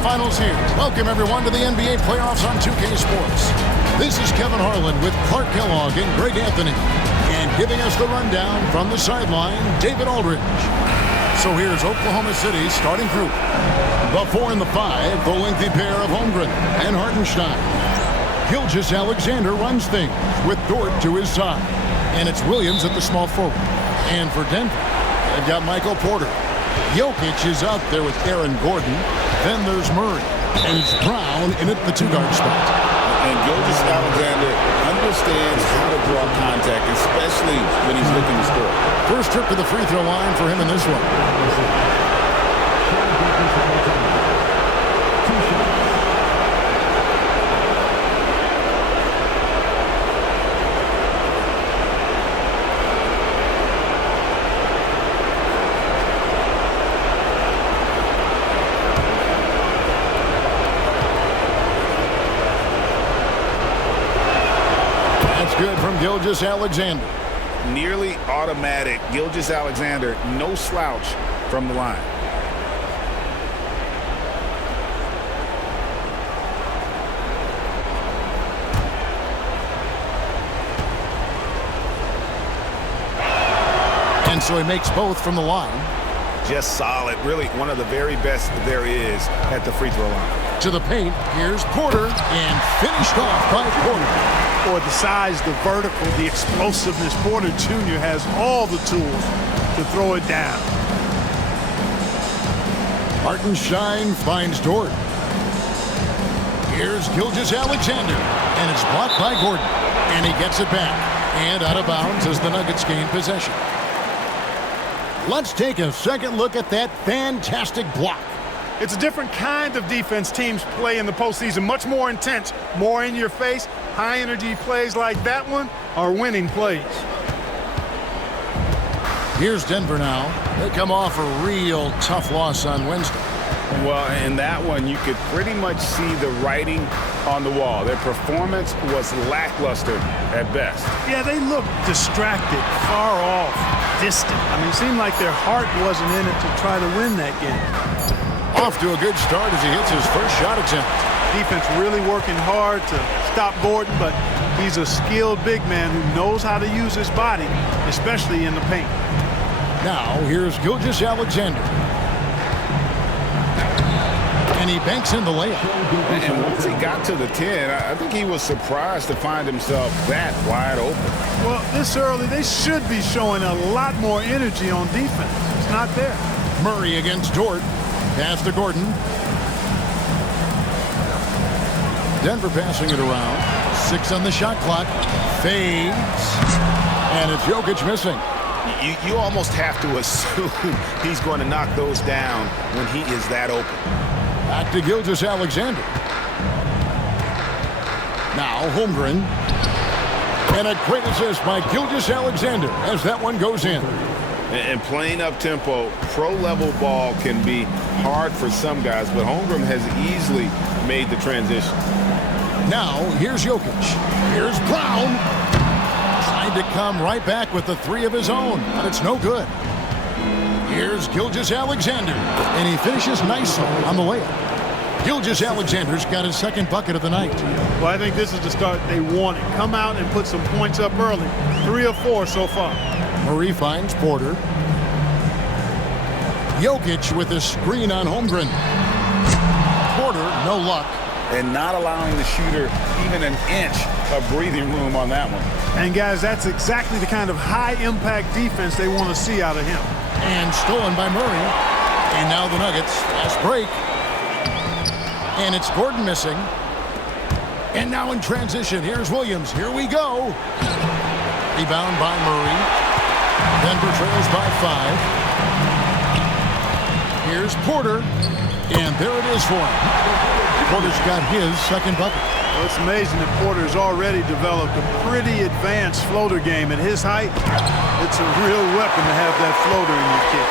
quarterfinals here. Welcome, everyone, to the NBA playoffs on 2K Sports. This is Kevin Harlan with Clark Kellogg and Greg Anthony. And giving us the rundown from the sideline, David Aldridge. So here's Oklahoma City's starting group. The 4 and the 5, the lengthy pair of Holmgren and Hartenstein. Gilgeous-Alexander runs things with Dort to his side. And it's Williams at the small forward. And for Denver, they've got Michael Porter. Jokic is out there with Aaron Gordon. Then there's Murray. And it's Brown in at the 2-guard spot. And Gilgeous-Alexander understands how to draw contact, especially when he's looking to score. First trip to the free throw line for him in this one. Good from Gilgeous-Alexander. Nearly automatic. Gilgeous-Alexander, no slouch from the line. And so he makes both from the line. Just solid. Really one of the very best there is at the free throw line. To the paint, here's Porter, and finished off by Porter. Or the size, the vertical, the explosiveness. Porter Jr. has all the tools to throw it down. Hartenstein finds Dort. Here's Gilgeous-Alexander, and it's blocked by Gordon. And he gets it back. And out of bounds as the Nuggets gain possession. Let's take a second look at that fantastic block. It's a different kind of defense teams play in the postseason. Much more intense, more in your face. High-energy plays like that one are winning plays. Here's Denver now. They come off a real tough loss on Wednesday. Well, in that one, you could pretty much see the writing on the wall. Their performance was lackluster at best. Yeah, they looked distracted, far off, distant. I mean, it seemed like their heart wasn't in it to try to win that game. Off to a good start as he hits his first shot attempt. Defense really working hard to stop Gordon, but he's a skilled big man who knows how to use his body, especially in the paint. Now, here's Gilgeous-Alexander. And he banks in the layup. And once he got to the 10, I think he was surprised to find himself that wide open. Well, this early, they should be showing a lot more energy on defense. It's not there. Murray against Dort. Pass to Gordon. Denver passing it around. 6 on the shot clock. Fades. And it's Jokic missing. You almost have to assume he's going to knock those down when he is that open. Back to Gilgeous-Alexander. Now Holmgren. And a great assist by Gilgeous-Alexander as that one goes in. And playing up-tempo, pro-level ball can be hard for some guys, but Holmgren has easily made the transition. Now, here's Jokic. Here's Brown. Trying to come right back with the 3 of his own, but it's no good. Here's Gilgeous-Alexander, and he finishes nicely on the layup. Gilgeous-Alexander's got his second bucket of the night. Well, I think this is the start they wanted. Come out and put some points up early. 3 of 4 so far. Murray finds Porter. Jokic with a screen on Holmgren. Porter, no luck. And not allowing the shooter even an inch of breathing room on that one. And, guys, that's exactly the kind of high-impact defense they want to see out of him. And stolen by Murray. And now the Nuggets. Fast break. And it's Gordon missing. And now in transition, here's Williams. Here we go. Rebound by Murray. Denver trails by 5. Here's Porter. And there it is for him. Porter's got his second bucket. Well, it's amazing that Porter's already developed a pretty advanced floater game. At his height, it's a real weapon to have that floater in your kit.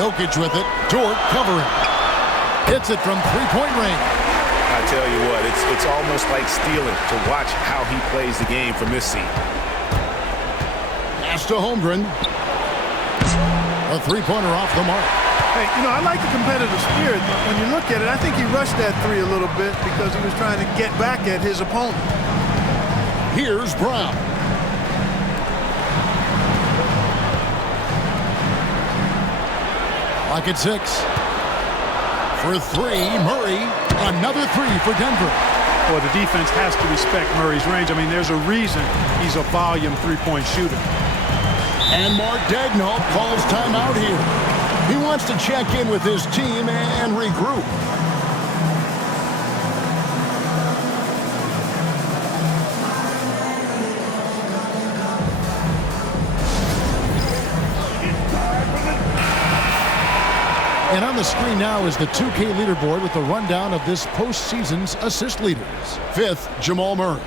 Jokic with it. Dort covering. Hits it from three-point range. I tell you what, it's almost like stealing to watch how he plays the game from this seat. Pass to Holmgren. A three-pointer off the mark. Hey, you know, I like the competitive spirit, but when you look at it, I think he rushed that three a little bit because he was trying to get back at his opponent. Here's Brown. Clock at 6. For three, Murray. Another three for Denver. Well, the defense has to respect Murray's range. I mean, there's a reason he's a volume three-point shooter. And Mark Daigneault calls timeout here. He wants to check in with his team and regroup. And on the screen now is the 2K leaderboard with the rundown of this postseason's assist leaders. 5th, Jamal Murray.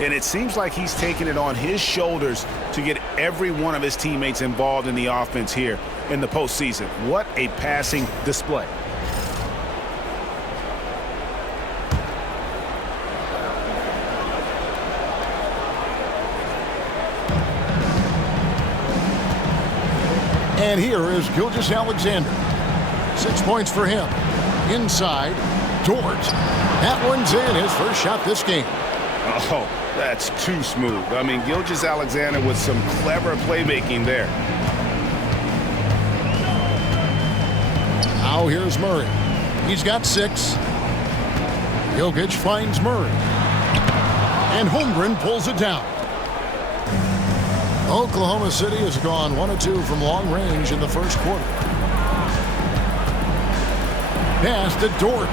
And it seems like he's taking it on his shoulders to get every one of his teammates involved in the offense here in the postseason. What a passing display. And here is Gilgeous-Alexander. 6 points for him. Inside, Dort. That one's in, his first shot this game. Oh, that's too smooth. I mean, Gilgeous-Alexander with some clever playmaking there. Now here's Murray. He's got 6. Jokic finds Murray. And Holmgren pulls it down. Oklahoma City has gone 1 of 2 from long range in the first quarter. Pass to Dort.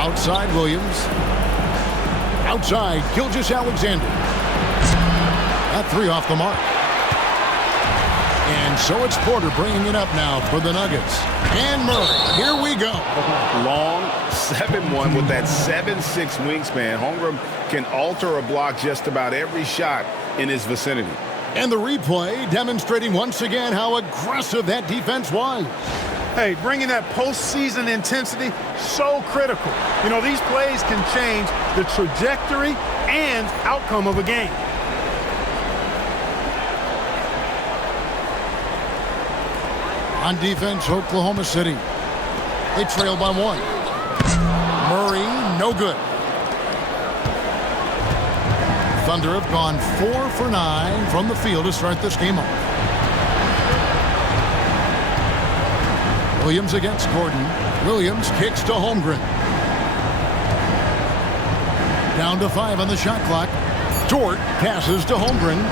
Outside Williams. Outside Gilgeous-Alexander. That three off the mark. And so it's Porter bringing it up now for the Nuggets. And Murray. Here we go. Long 7-1 with that 7'6" wingspan. Holmgren can alter a block just about every shot in his vicinity. And the replay demonstrating once again how aggressive that defense was. Hey, bringing that postseason intensity, so critical. You know, these plays can change the trajectory and outcome of a game. On defense, Oklahoma City. They trail by 1. Murray, no good. Thunder have gone 4 for 9 from the field to start this game off. Williams against Gordon. Williams kicks to Holmgren. Down to 5 on the shot clock. Dort passes to Holmgren.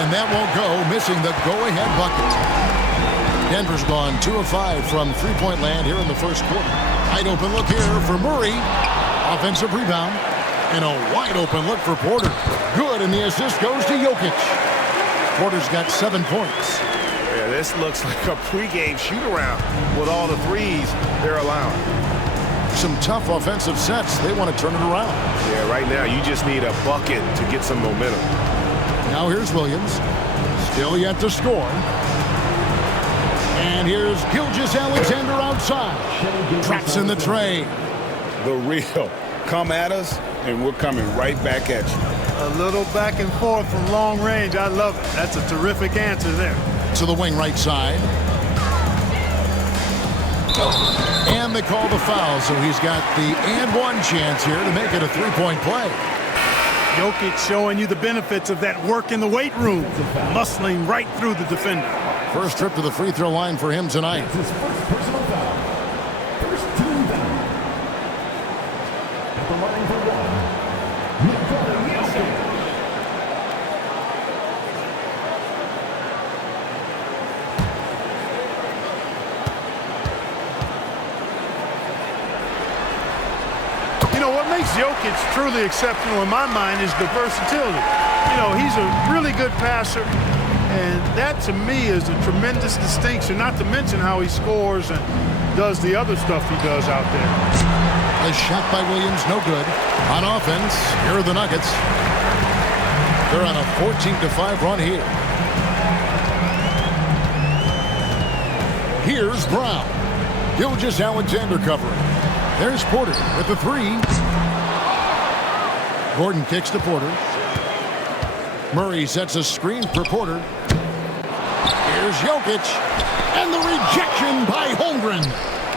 And that won't go, missing the go-ahead bucket. Denver's gone 2 of 5 from three-point land here in the first quarter. Wide open look here for Murray. Offensive rebound. And a wide open look for Porter. Good, and the assist goes to Jokic. Porter's got 7 points. Yeah, this looks like a pregame shoot-around with all the threes they're allowing. Some tough offensive sets. They want to turn it around. Yeah, right now you just need a bucket to get some momentum. Now here's Williams. Still yet to score. And here's Gilgeous-Alexander outside. Traps in the tray. The real. Come at us, and we're coming right back at you. A little back and forth from long range. I love it. That's a terrific answer there. To the wing right side. And they call the foul, so he's got the and one chance here to make it a three-point play. Jokic showing you the benefits of that work in the weight room, muscling right through the defender. First trip to the free throw line for him tonight. His first personal foul. First team foul. At the line for one, Nikola Jokic. You know, what makes Jokic truly exceptional in my mind is the versatility. You know, he's a really good passer, and that to me is a tremendous distinction, not to mention how he scores and does the other stuff he does out there. A shot by Williams, no good. On offense, here are the Nuggets. They're on a 14-5 run here. Here's Brown. Gilgeous-Alexander covering. There's Porter with the three. Gordon kicks to Porter. Murray sets a screen for Porter. Here's Jokic. And the rejection by Holmgren.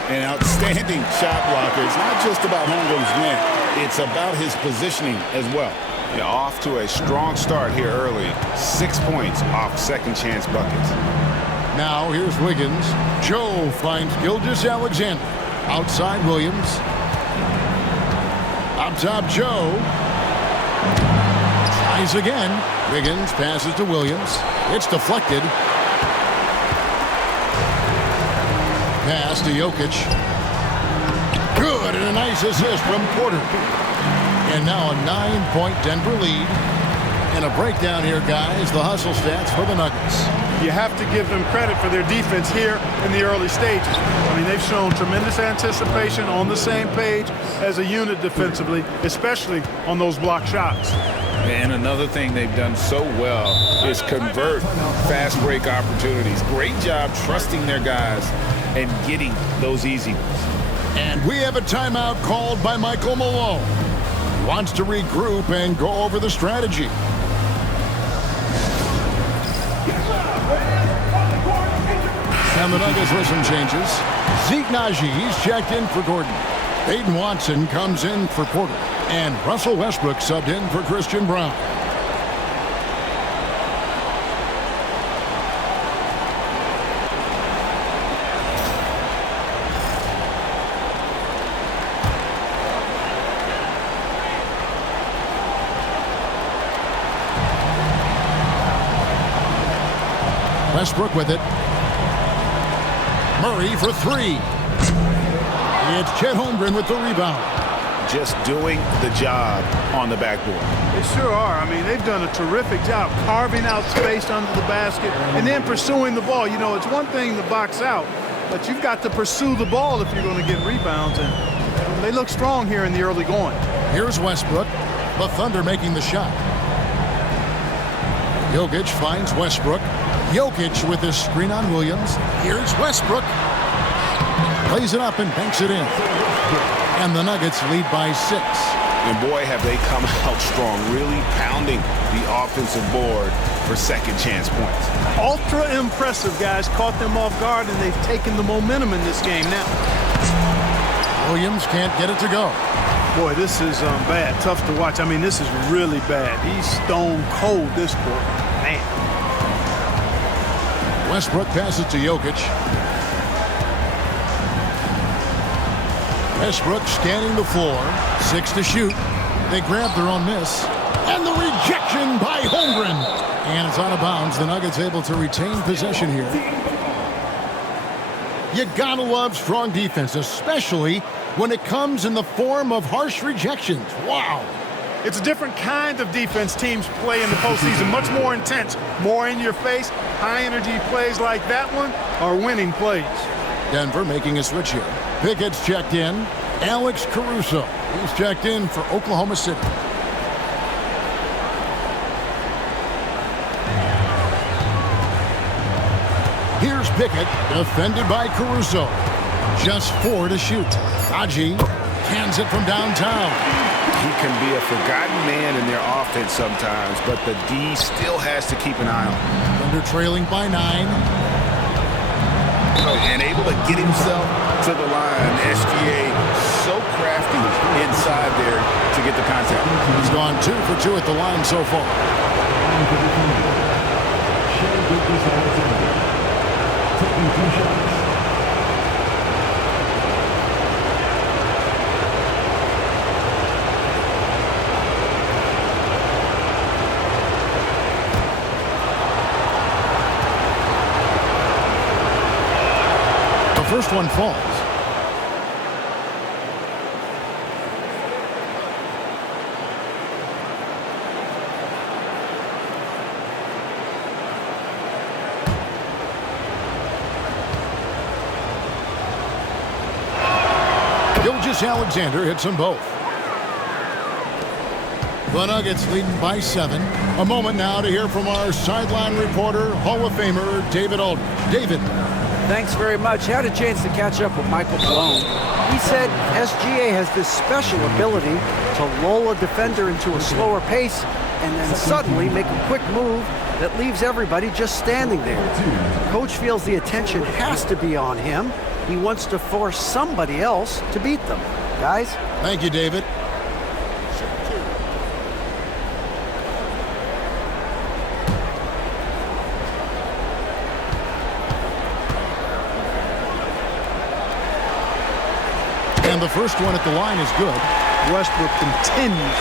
An outstanding shot blocker. It's not just about Holmgren's net. It's about his positioning as well. Yeah, off to a strong start here early. 6 points off second chance buckets. Now here's Wiggins. Joe finds Gilgeous-Alexander. Outside Williams. Up top Joe. Tries again. Wiggins passes to Williams. It's deflected. Pass to Jokic. Good, and a nice assist from Porter. And now a 9-point Denver lead. And a breakdown here, guys. The hustle stats for the Nuggets. You have to give them credit for their defense here in the early stages. I mean, they've shown tremendous anticipation, on the same page as a unit defensively, especially on those block shots. And another thing they've done so well is convert fast break opportunities. Great job trusting their guys and getting those easy ones. And we have a timeout called by Michael Malone. Wants to regroup and go over the strategy. And the Nuggets with some changes. Zeke Naji, he's checked in for Gordon. Aiden Watson comes in for Porter. And Russell Westbrook subbed in for Christian Brown. Westbrook with it. Murray for three. It's Chet Holmgren with the rebound. Just doing the job on the backboard. They sure are. I mean, they've done a terrific job carving out space under the basket and then pursuing the ball. You know, it's one thing to box out, but you've got to pursue the ball if you're going to get rebounds. And they look strong here in the early going. Here's Westbrook. The Thunder making the shot. Jokic finds Westbrook. Jokic with his screen on Williams. Here's Westbrook. Plays it up and banks it in. And the Nuggets lead by 6. And boy, have they come out strong, really pounding the offensive board for second chance points. Ultra impressive, guys. Caught them off guard, and they've taken the momentum in this game now. Williams can't get it to go. Boy, this is bad. Tough to watch. I mean, this is really bad. He's stone cold this quarter. Man. Westbrook passes to Jokic. Westbrook scanning the floor. 6 to shoot. They grab their own miss. And the rejection by Holmgren. And it's out of bounds. The Nuggets able to retain possession here. You gotta love strong defense, especially when it comes in the form of harsh rejections. Wow. It's a different kind of defense teams play in the postseason. Much more intense, more in your face. High energy plays like that one are winning plays. Denver making a switch here. Pickett's checked in. Alex Caruso, he's checked in for Oklahoma City. Here's Pickett, defended by Caruso. Just 4 to shoot. Naji cans it from downtown. He can be a forgotten man in their offense sometimes, but the D still has to keep an eye on him. Thunder trailing by 9. And able to get himself to the line. SGA so crafty inside there to get the contact. He's gone 2 for 2 at the line so far. Taking 2 shots. First one falls. Gilgeous-Alexander hits them both. The Nuggets leading by 7. A moment now to hear from our sideline reporter, Hall of Famer David Aldridge. David. Thanks very much. Had a chance to catch up with Michael Malone. He said SGA has this special ability to lull a defender into a slower pace and then suddenly make a quick move that leaves everybody just standing there. Coach feels the attention has to be on him. He wants to force somebody else to beat them. Guys? Thank you, David. And the first one at the line is good. Westbrook continues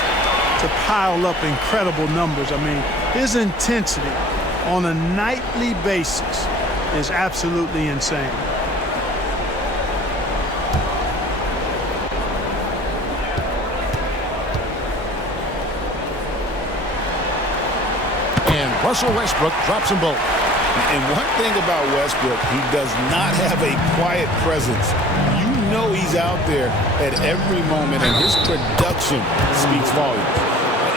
to pile up incredible numbers. I mean, his intensity on a nightly basis is absolutely insane. And Russell Westbrook drops them both. And one thing about Westbrook, he does not have a quiet presence. You know he's out there at every moment, and his production speaks volumes.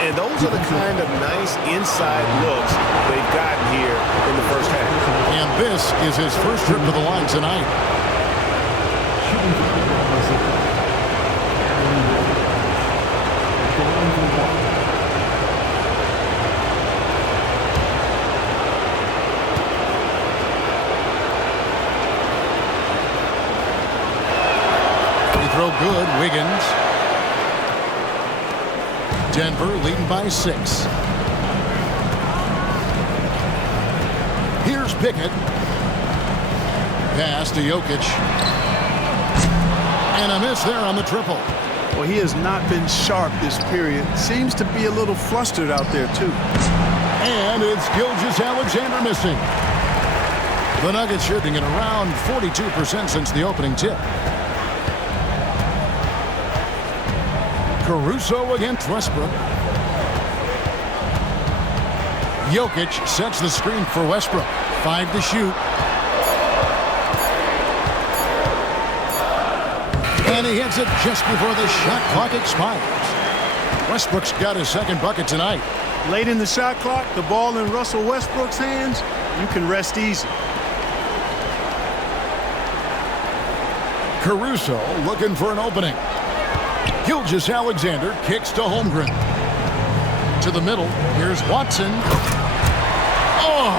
And those are the kind of nice inside looks they've gotten here in the first half. And this is his first trip to the line tonight. Throw good, Wiggins. Denver leading by 6. Here's Pickett. Pass to Jokic. And a miss there on the triple. Well, he has not been sharp this period. Seems to be a little flustered out there, too. And it's Gilgeous-Alexander missing. The Nuggets shooting at around 42% since the opening tip. Caruso against Westbrook. Jokic sets the screen for Westbrook. 5 to shoot. And he hits it just before the shot clock expires. Westbrook's got his second bucket tonight. Late in the shot clock, the ball in Russell Westbrook's hands, you can rest easy. Caruso looking for an opening. Gilgeous-Alexander kicks to Holmgren. To the middle. Here's Watson. Oh!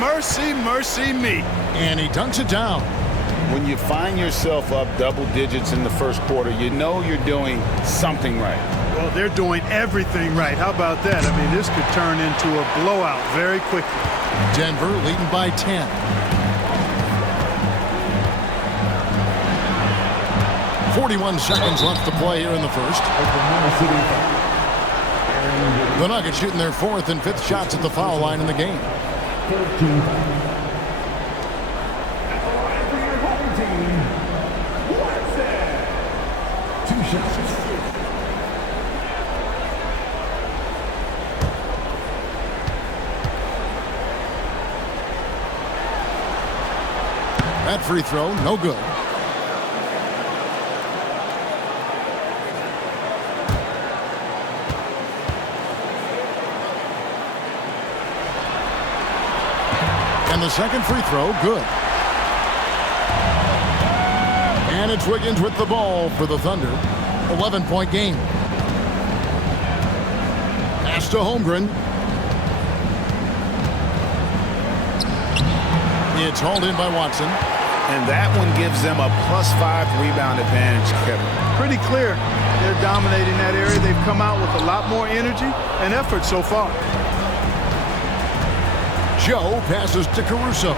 Mercy, mercy me. And he dunks it down. When you find yourself up double digits in the first quarter, you know you're doing something right. Well, they're doing everything right. How about that? I mean, this could turn into a blowout very quickly. Denver leading by 10. .41 seconds left to play here in the first. The Nuggets shooting their 4th and 5th shots at the foul line in the game. That free throw, no good. And the second free throw, good. And it's Wiggins with the ball for the Thunder. 11-point game. Pass to Holmgren. It's hauled in by Watson. And that one gives them a +5 rebound advantage, Kevin. Pretty clear. They're dominating that area. They've come out with a lot more energy and effort so far. Joe passes to Caruso.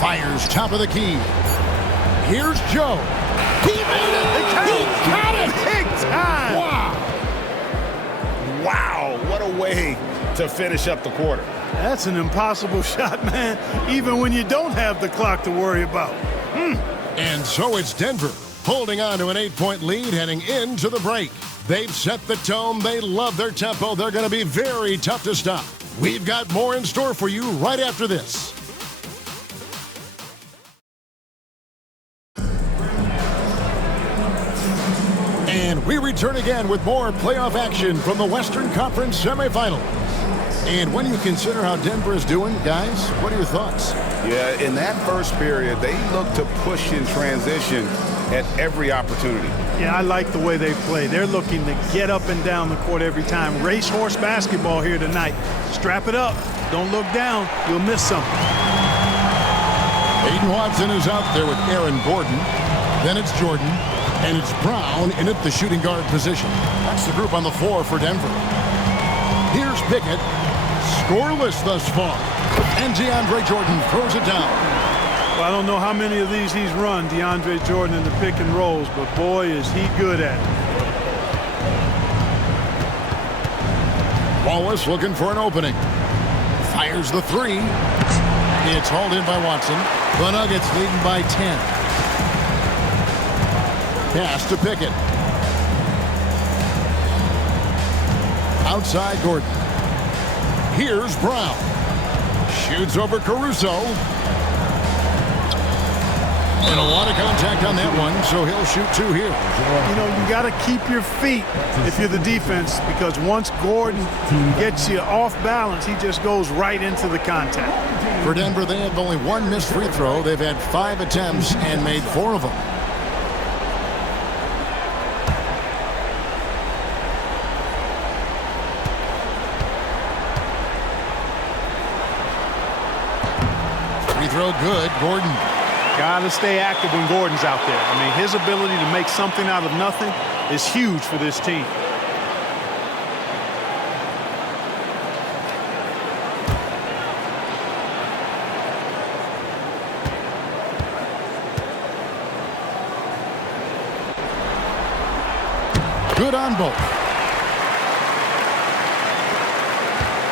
Fires top of the key. Here's Joe. He made it! He got it! Big time! Wow! Wow, what a way to finish up the quarter. That's an impossible shot, man, even when you don't have the clock to worry about. And so it's Denver, holding on to an 8-point lead heading into the break. They've set the tone. They love their tempo. They're going to be very tough to stop. We've got more in store for you right after this. And we return again with more playoff action from the Western Conference semifinals. And when you consider how Denver is doing, guys, what are your thoughts? Yeah, in that first period, they looked to push in transition at every opportunity. Yeah, I like the way they play. They're looking to get up and down the court every time. Racehorse basketball here tonight. Strap it up. Don't look down. You'll miss something. Aiden Watson is out there with Aaron Gordon. Then it's Jordan. And it's Brown in at the shooting guard position. That's the group on the floor for Denver. Here's Pickett. Scoreless thus far. And DeAndre Jordan throws it down. Well, I don't know how many of these he's run, DeAndre Jordan, in the pick and rolls, but boy, is he good at it. Wallace looking for an opening. Fires the three. It's hauled in by Watson. The Nuggets leading by 10. Pass to Pickett. Outside Gordon. Here's Brown. Shoots over Caruso. And a lot of contact on that one, so he'll shoot two here. You know, you got to keep your feet if you're the defense, because once Gordon gets you off balance, he just goes right into the contact. For Denver, they have only one missed free throw. They've had 5 attempts and made 4 of them. Free throw good. Gordon. Got to stay active when Gordon's out there. I mean, his ability to make something out of nothing is huge for this team. Good on both.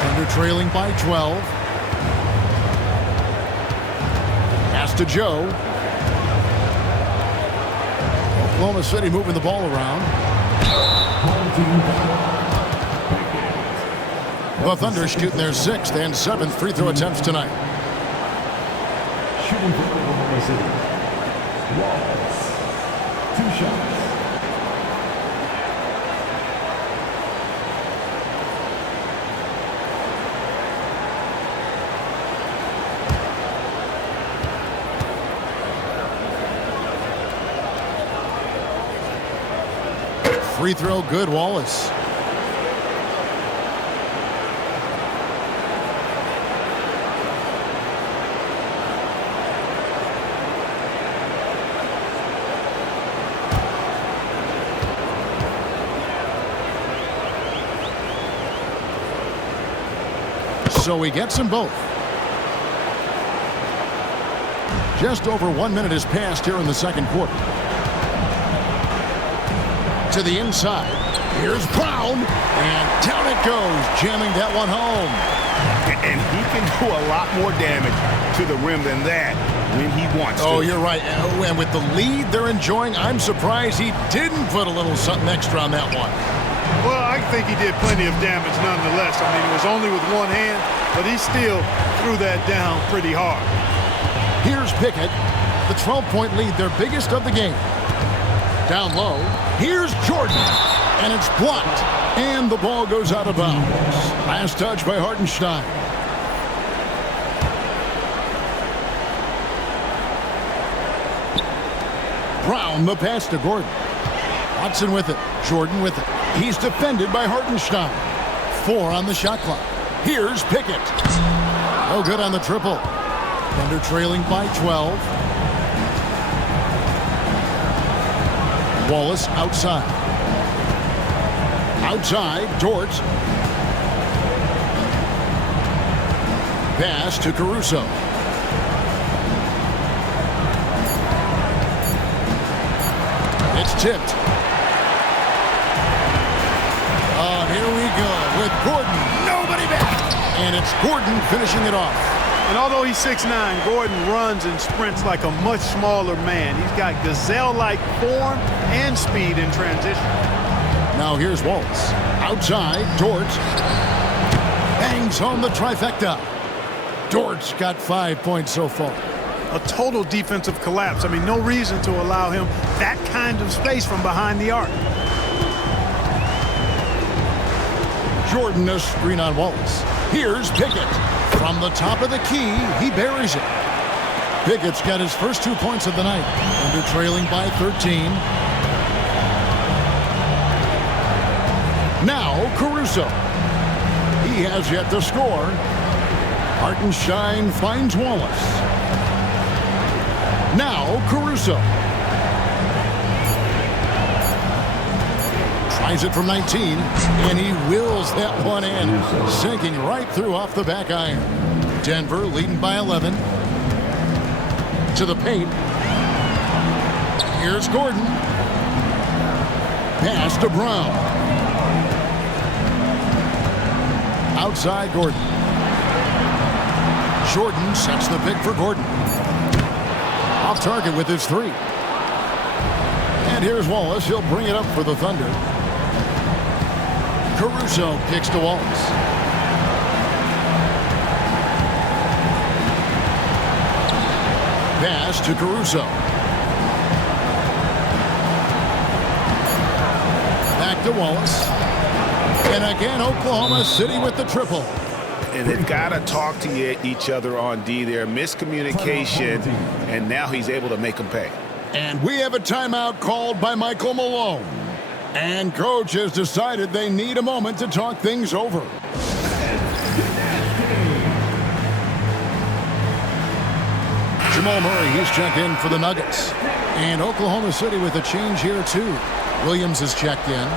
Under trailing by 12. Pass to Joe. Oklahoma City moving the ball around. The Thunder shooting their 6th and 7th free throw attempts tonight. Shooting for Oklahoma City. Wallace. 2 shots. Free throw good, Wallace. So he gets them both. Just over 1 minute has passed here in the second quarter. To the inside. Here's Brown. And down it goes, jamming that one home. And he can do a lot more damage to the rim than that when he wants to. Oh, you're right. And with the lead they're enjoying, I'm surprised he didn't put a little something extra on that one. Well, I think he did plenty of damage nonetheless. I mean, it was only with one hand, but he still threw that down pretty hard. Here's Pickett. The 12-point lead, their biggest of the game. Down low. Here's Jordan. And it's blocked. And the ball goes out of bounds. Last touch by Hartenstein. Brown, the pass to Gordon. Watson with it. Jordan with it. He's defended by Hartenstein. 4 on the shot clock. Here's Pickett. No good on the triple. Thunder trailing by 12. Wallace outside. Outside, Dort. Pass to Caruso. It's tipped. Oh, here we go with Gordon. Nobody back. And it's Gordon finishing it off. And although he's 6'9", Gordon runs and sprints like a much smaller man. He's got gazelle-like form and speed in transition. Now here's Wallace. Outside, Dort. Bangs home the trifecta. Dort's got 5 points so far. A total defensive collapse. I mean, no reason to allow him that kind of space from behind the arc. Jordan, a screen on Wallace. Here's Pickett. From the top of the key, he buries it. Pickett's got his first 2 points of the night. Thunder trailing by 13. Now Caruso. He has yet to score. Hartenstein finds Wallace. Now Caruso. Tries it from 19, and he wills that one in, sinking right through off the back iron. Denver leading by 11. To the paint. Here's Gordon. Pass to Brown. Outside Gordon. Jordan sets the pick for Gordon. Off target with his three. And here's Wallace. He'll bring it up for the Thunder. Caruso kicks to Wallace. Pass to Caruso. Back to Wallace. And again, Oklahoma City with the triple. And they've got to talk to each other on D there. Miscommunication, and now he's able to make them pay. And we have a timeout called by Michael Malone. And coach has decided they need a moment to talk things over. Jamal Murray, he's checked in for the Nuggets. And Oklahoma City with a change here, too. Williams is checked in.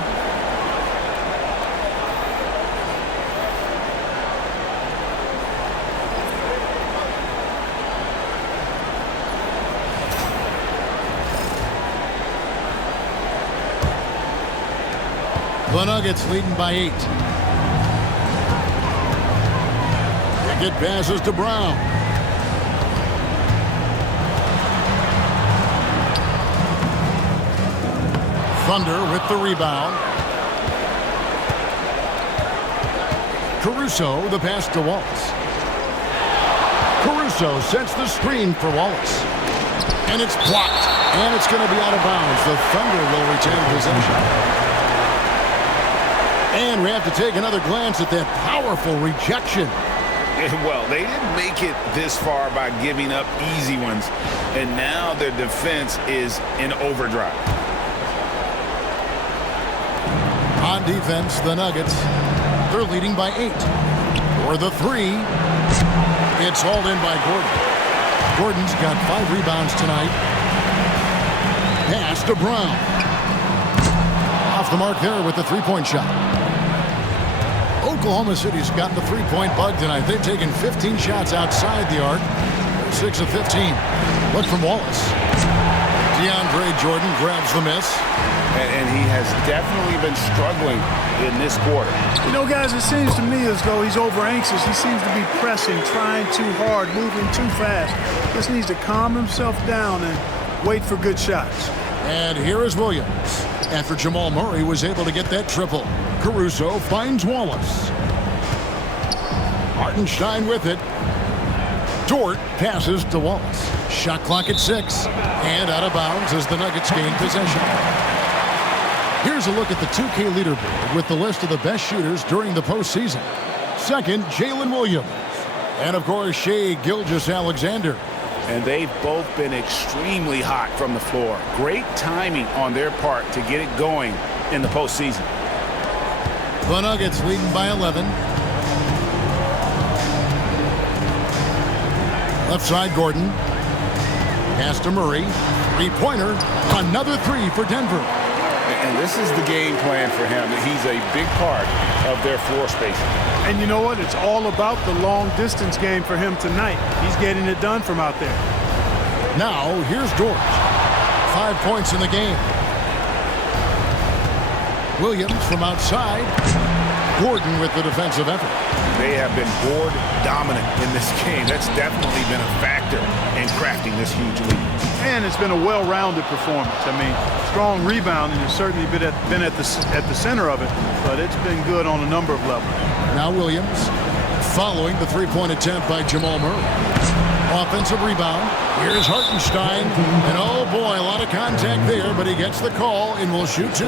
The Nuggets leading by 8. Pickett passes to Brown. Thunder with the rebound. Caruso, the pass to Wallace. Caruso sets the screen for Wallace. And it's blocked. And it's going to be out of bounds. The Thunder will retain possession. And we have to take another glance at that powerful rejection. Well, they didn't make it this far by giving up easy ones. And now their defense is in overdrive. On defense, the Nuggets, they're leading by 8. For the three, it's hauled in by Gordon. Gordon's got 5 rebounds tonight. Pass to Brown. Off the mark there with the three-point shot. Oklahoma City's gotten the three-point bug tonight. They've taken 15 shots outside the arc. 6 of 15. Look from Wallace. DeAndre Jordan grabs the miss. And he has definitely been struggling in this quarter. You know, guys, it seems to me as though he's over-anxious. He seems to be pressing, trying too hard, moving too fast. Just needs to calm himself down and wait for good shots. And here is Williams. After Jamal Murray was able to get that triple, Caruso finds Wallace. Hartenstein with it. Dort passes to Wallace. Shot clock at 6. And out of bounds as the Nuggets gain possession. Here's a look at the 2K leaderboard with the list of the best shooters during the postseason. Second, Jalen Williams. And, of course, Shai Gilgeous-Alexander. And they've both been extremely hot from the floor. Great timing on their part to get it going in the postseason. The Nuggets leading by 11. Left side, Gordon. Pass to Murray. Three-pointer. Another three for Denver. And this is the game plan for him. He's a big part of their floor spacing. And you know what? It's all about the long-distance game for him tonight. He's getting it done from out there. Now, here's George. 5 points in the game. Williams from outside. Gordon with the defensive effort. They have been board dominant in this game. That's definitely been a factor in crafting this huge lead. And it's been a well-rounded performance. I mean, strong rebounding has certainly been at the center of it, but it's been good on a number of levels. Now Williams following the three-point attempt by Jamal Murray. Offensive rebound. Here's Hartenstein. And oh boy, a lot of contact there, but he gets the call and will shoot 2.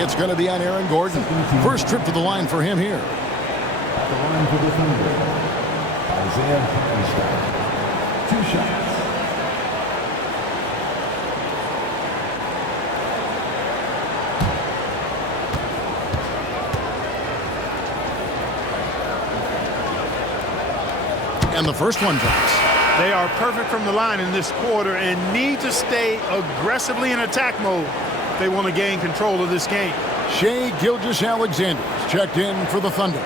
It's going to be on Aaron Gordon. First trip to the line for him here. At the line for the Thunder, Isaiah Hartenstein. 2 shots. And the first one drops. They are perfect from the line in this quarter and need to stay aggressively in attack mode if they want to gain control of this game. Shai Gilgeous-Alexander checked in for the Thunder.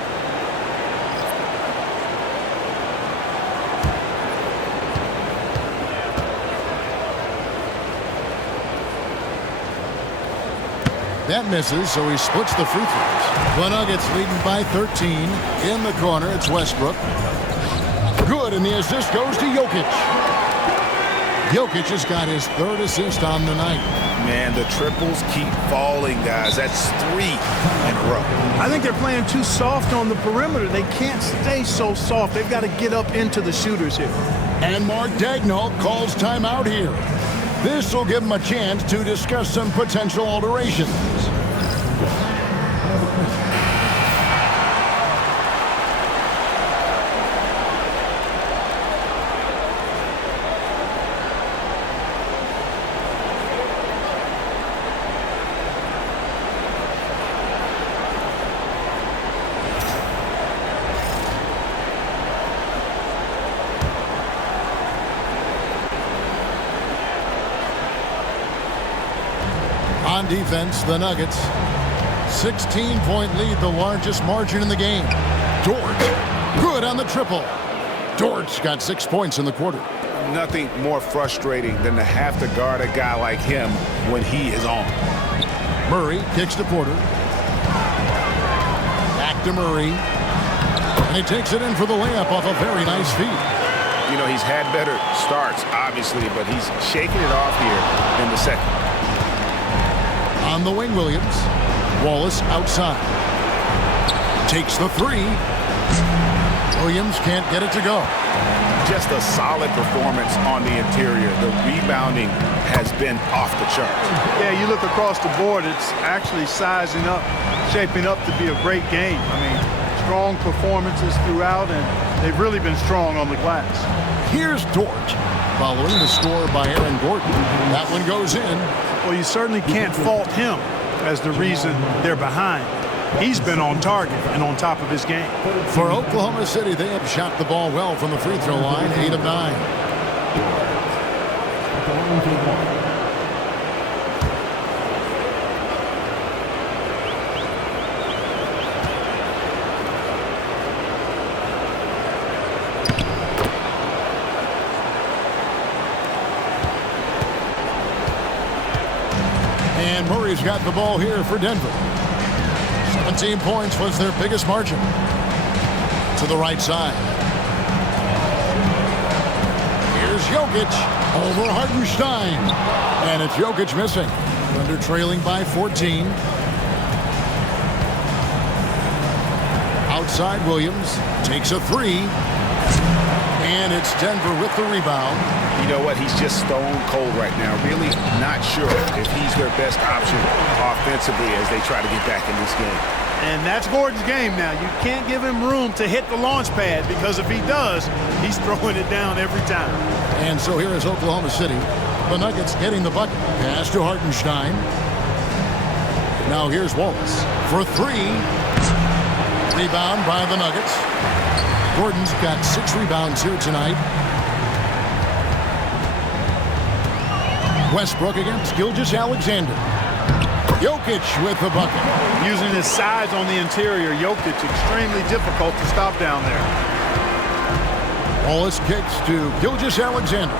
That misses, so he splits the free throws. The Nuggets leading by 13. In the corner, it's Westbrook. Good, and the assist goes to Jokic. Jokic has got his third assist on the night. Man, the triples keep falling, guys. That's 3 in a row. I think they're playing too soft on the perimeter. They can't stay so soft. They've got to get up into the shooters here. And Mark Daigneault calls timeout here. This will give him a chance to discuss some potential alterations. On defense, the Nuggets. 16-point lead, the largest margin in the game. Dort, good on the triple. Dort's got 6 points in the quarter. Nothing more frustrating than to have to guard a guy like him when he is on. Murray kicks to Porter. Back to Murray. And he takes it in for the layup off a very nice feed. You know, he's had better starts, obviously, but he's shaking it off here in the second. On the wing, Williams. Wallace outside. Takes the three. Williams can't get it to go. Just a solid performance on the interior. The rebounding has been off the charts. Yeah, you look across the board, it's actually sizing up, shaping up to be a great game. I mean, strong performances throughout, and they've really been strong on the glass. Here's Dort, following the score by Aaron Gordon. That one goes in. Well, you certainly can't fault him as the reason they're behind. He's been on target and on top of his game. For Oklahoma City, they have shot the ball well from the free throw line, 8 of 9. And Murray's got the ball here for Denver. 17 points was their biggest margin. To the right side. Here's Jokic over Hartenstein. And it's Jokic missing. Thunder trailing by 14. Outside Williams takes a three. And it's Denver with the rebound. You know what? He's just stone cold right now. Really not sure if he's their best option offensively as they try to get back in this game. And that's Gordon's game now. You can't give him room to hit the launch pad because if he does, he's throwing it down every time. And so here is Oklahoma City. The Nuggets getting the bucket. Pass to Hartenstein. Now here's Wallace for three. Rebound by the Nuggets. Gordon's got 6 rebounds here tonight. Westbrook against Gilgeous-Alexander. Jokic with the bucket. Using his size on the interior, Jokic extremely difficult to stop down there. Wallace kicks to Gilgeous-Alexander.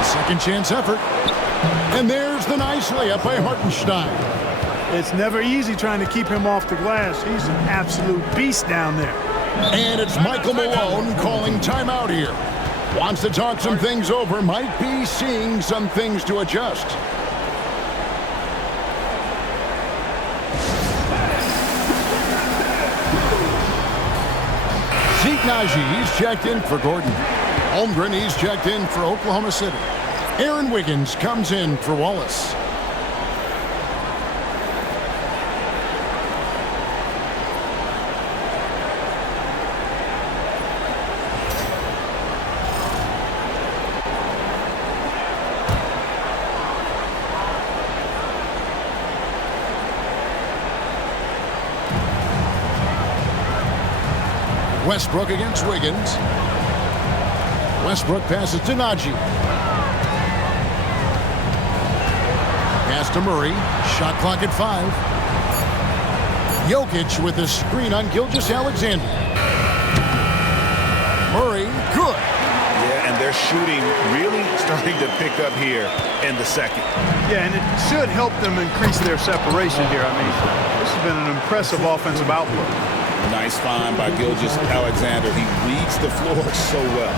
A second chance effort. And there's the nice layup by Hartenstein. It's never easy trying to keep him off the glass. He's an absolute beast down there. And it's Michael Malone calling timeout here. Wants to talk some things over. Might be seeing some things to adjust. Zeke Naji, he's checked in for Gordon. Holmgren, he's checked in for Oklahoma City. Aaron Wiggins comes in for Wallace. Westbrook against Wiggins. Westbrook passes to Najee. Pass to Murray. Shot clock at 5. Jokic with a screen on Gilgeous-Alexander. Murray, good. Yeah, and they're shooting really starting to pick up here in the second. Yeah, and it should help them increase their separation here. I mean, this has been an impressive offensive output. Nice find by Gilgeous-Alexander. He reads the floor so well.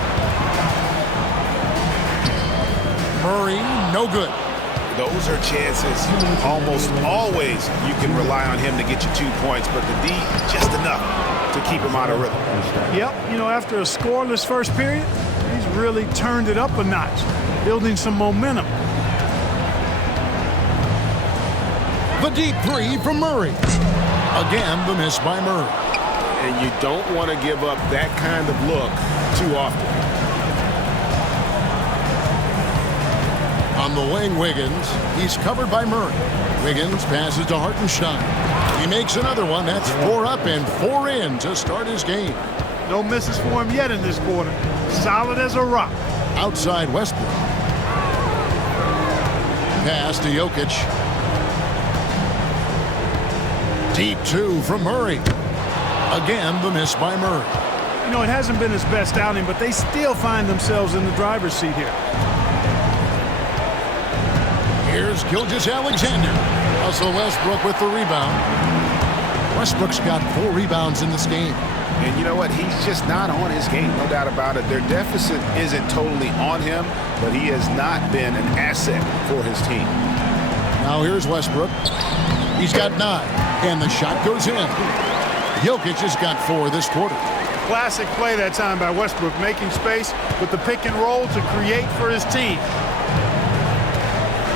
Murray, no good. Those are chances. Almost always you can rely on him to get you 2 points, but the D, just enough to keep him out of rhythm. Yep, you know, after a scoreless first period, he's really turned it up a notch, building some momentum. The deep 3 from Murray. Again, the miss by Murray. And you don't want to give up that kind of look too often. On the wing, Wiggins. He's covered by Murray. Wiggins passes to Hartenstein. He makes another one. That's 4 up and 4 in to start his game. No misses for him yet in this quarter. Solid as a rock. Outside Westbrook. Pass to Jokic. Deep 2 from Murray. Again, the miss by Murray. You know, it hasn't been his best outing, but they still find themselves in the driver's seat here. Here's Gilgeous-Alexander. Russell Westbrook with the rebound. Westbrook's got 4 rebounds in this game. And you know what? He's just not on his game, no doubt about it. Their deficit isn't totally on him, but he has not been an asset for his team. Now here's Westbrook. He's got 9, and the shot goes in. Jokic has got 4 this quarter. Classic play that time by Westbrook, making space with the pick and roll to create for his team.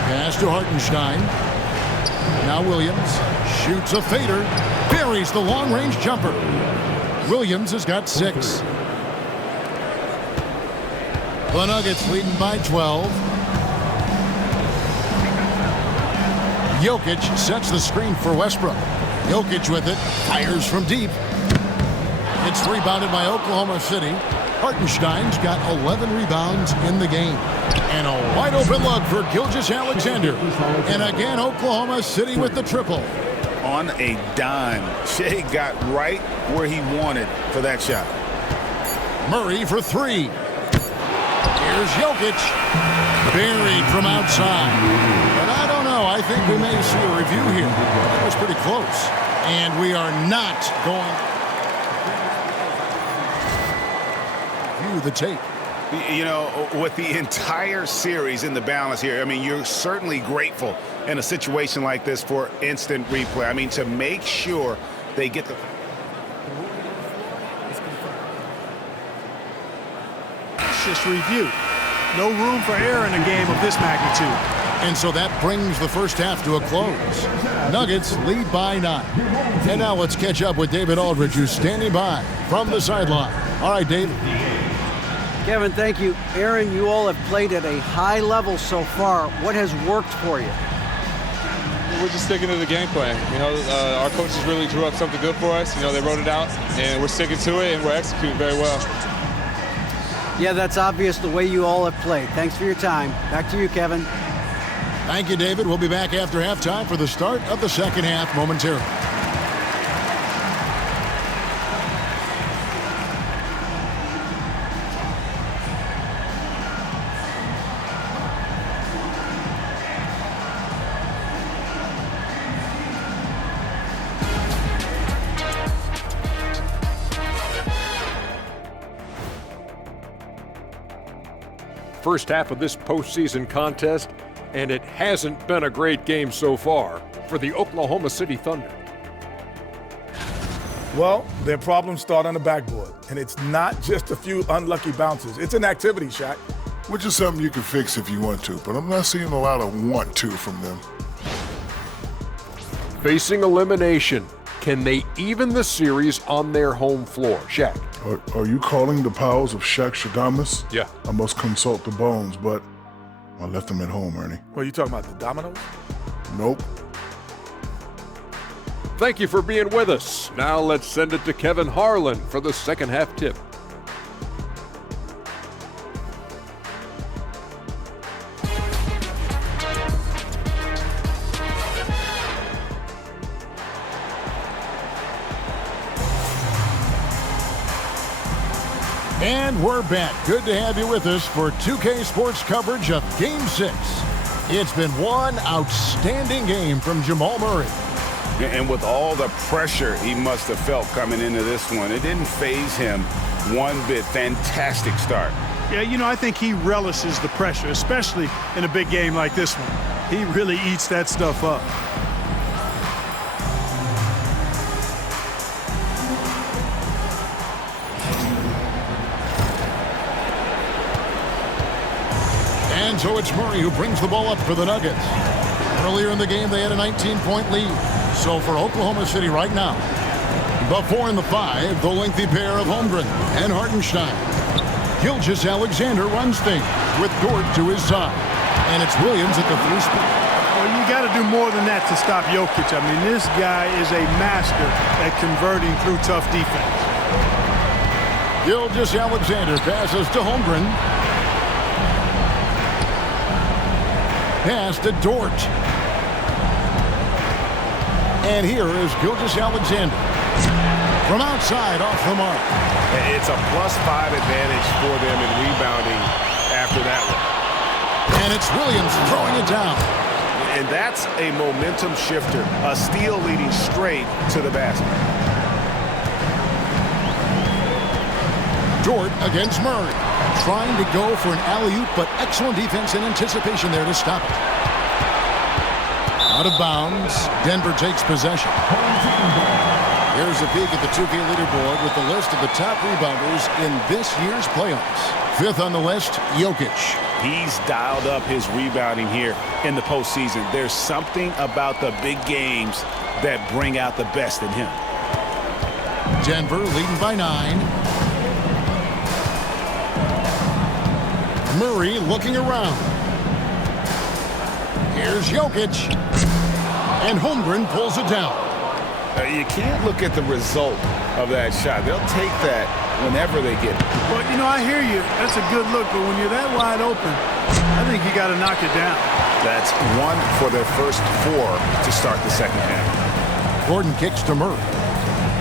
Pass to Hartenstein. Now Williams shoots a fader. Buries the long-range jumper. Williams has got 6. The Nuggets leading by 12. Jokic sets the screen for Westbrook. Jokic with it. Fires from deep. It's rebounded by Oklahoma City. Hartenstein's got 11 rebounds in the game. And a wide open look for Gilgeous-Alexander. And again, Oklahoma City with the triple. On a dime, Shea got right where he wanted for that shot. Murray for 3. Here's Jokic. Buried from outside. But I don't know. I think we may see a review here. That was pretty close. And we are not going to view the tape. You know, with the entire series in the balance here, I mean, you're certainly grateful in a situation like this for instant replay. I mean, to make sure they get the... Just review. No room for error in a game of this magnitude. And so that brings the first half to a close. Nuggets lead by 9. And now let's catch up with David Aldridge, who's standing by from the sideline. All right, David. Kevin, thank you. Aaron, you all have played at a high level so far. What has worked for you? We're just sticking to the game plan. You know, our coaches really drew up something good for us. You know, they wrote it out, and we're sticking to it, and we're executing very well. Yeah, that's obvious the way you all have played. Thanks for your time. Back to you, Kevin. Thank you, David. We'll be back after halftime for the start of the second half momentarily. First half of this postseason contest, and it hasn't been a great game so far for the Oklahoma City Thunder. Well, their problems start on the backboard, and it's not just a few unlucky bounces. It's an activity, Shaq. Which is something you can fix if you want to, but I'm not seeing a lot of want to from them. Facing elimination, can they even the series on their home floor? Shaq. Are you calling the powers of Shaq Shadamas? Yeah. I must consult the bones, but I left them at home, Ernie. What are you talking about, the dominoes? Nope. Thank you for being with us. Now let's send it to Kevin Harlan for the second half tip. And we're back. Good to have you with us for 2K Sports coverage of Game 6. It's been one outstanding game from Jamal Murray. And with all the pressure he must have felt coming into this one, it didn't faze him one bit. Fantastic start. Yeah, you know, I think he relishes the pressure, especially in a big game like this one. He really eats that stuff up. And so it's Murray who brings the ball up for the Nuggets. Earlier in the game, they had a 19-point lead. So for Oklahoma City right now, the 4 and the 5, the lengthy pair of Holmgren and Hartenstein. Gilgeous-Alexander runs things with Dort to his side. And it's Williams at the 3 spot. Well, you got to do more than that to stop Jokic. I mean, this guy is a master at converting through tough defense. Gilgeous-Alexander passes to Holmgren. Pass to Dort. And here is Gilgeous-Alexander. From outside, off the mark. It's a +5 advantage for them in rebounding after that one. And it's Williams throwing it down. And that's a momentum shifter. A steal leading straight to the basket. Dort against Murray. Trying to go for an alley-oop, but excellent defense and anticipation there to stop it. Out of bounds. Denver takes possession. Here's a peek at the 2K leaderboard with the list of the top rebounders in this year's playoffs. 5th on the list, Jokic. He's dialed up his rebounding here in the postseason. There's something about the big games that bring out the best in him. Denver leading by 9. Murray looking around. Here's Jokic. And Holmgren pulls it down. You can't look at the result of that shot. They'll take that whenever they get it. Well, you know, I hear you. That's a good look, but when you're that wide open, I think you got to knock it down. That's 1 for their first 4 to start the second half. Gordon kicks to Murray.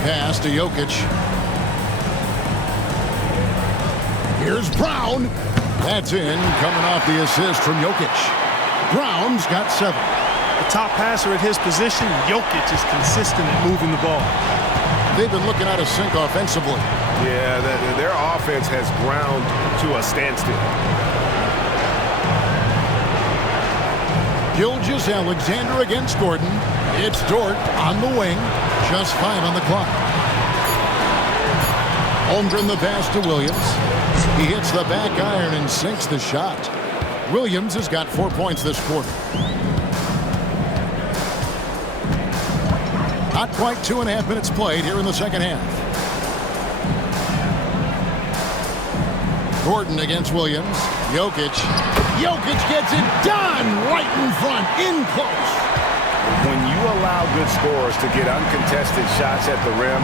Pass to Jokic. Here's Brown. That's in, coming off the assist from Jokic. Brown's got 7. The top passer at his position, Jokic, is consistent at moving the ball. They've been looking out of sync offensively. Yeah, their offense has ground to a standstill. Gilgeous-Alexander against Gordon. It's Dort on the wing. Just 5 on the clock. Holmgren the pass to Williams. He hits the back iron and sinks the shot. Williams has got 4 points this quarter. Not quite 2.5 minutes played here in the second half. Gordon against Williams. Jokic. Jokic gets it done right in front, in close. When you allow good scorers to get uncontested shots at the rim,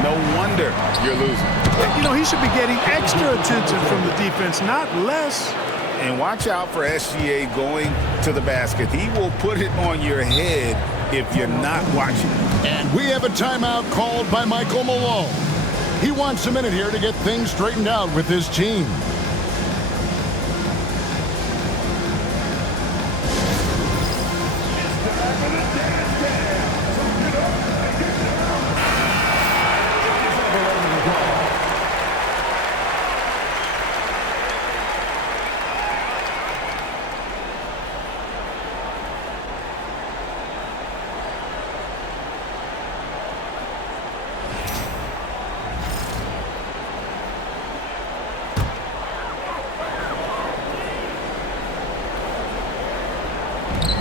no wonder you're losing. You know, he should be getting extra attention from the defense, not less. And watch out for SGA going to the basket. He will put it on your head if you're not watching. And we have a timeout called by Michael Malone. He wants a minute here to get things straightened out with his team.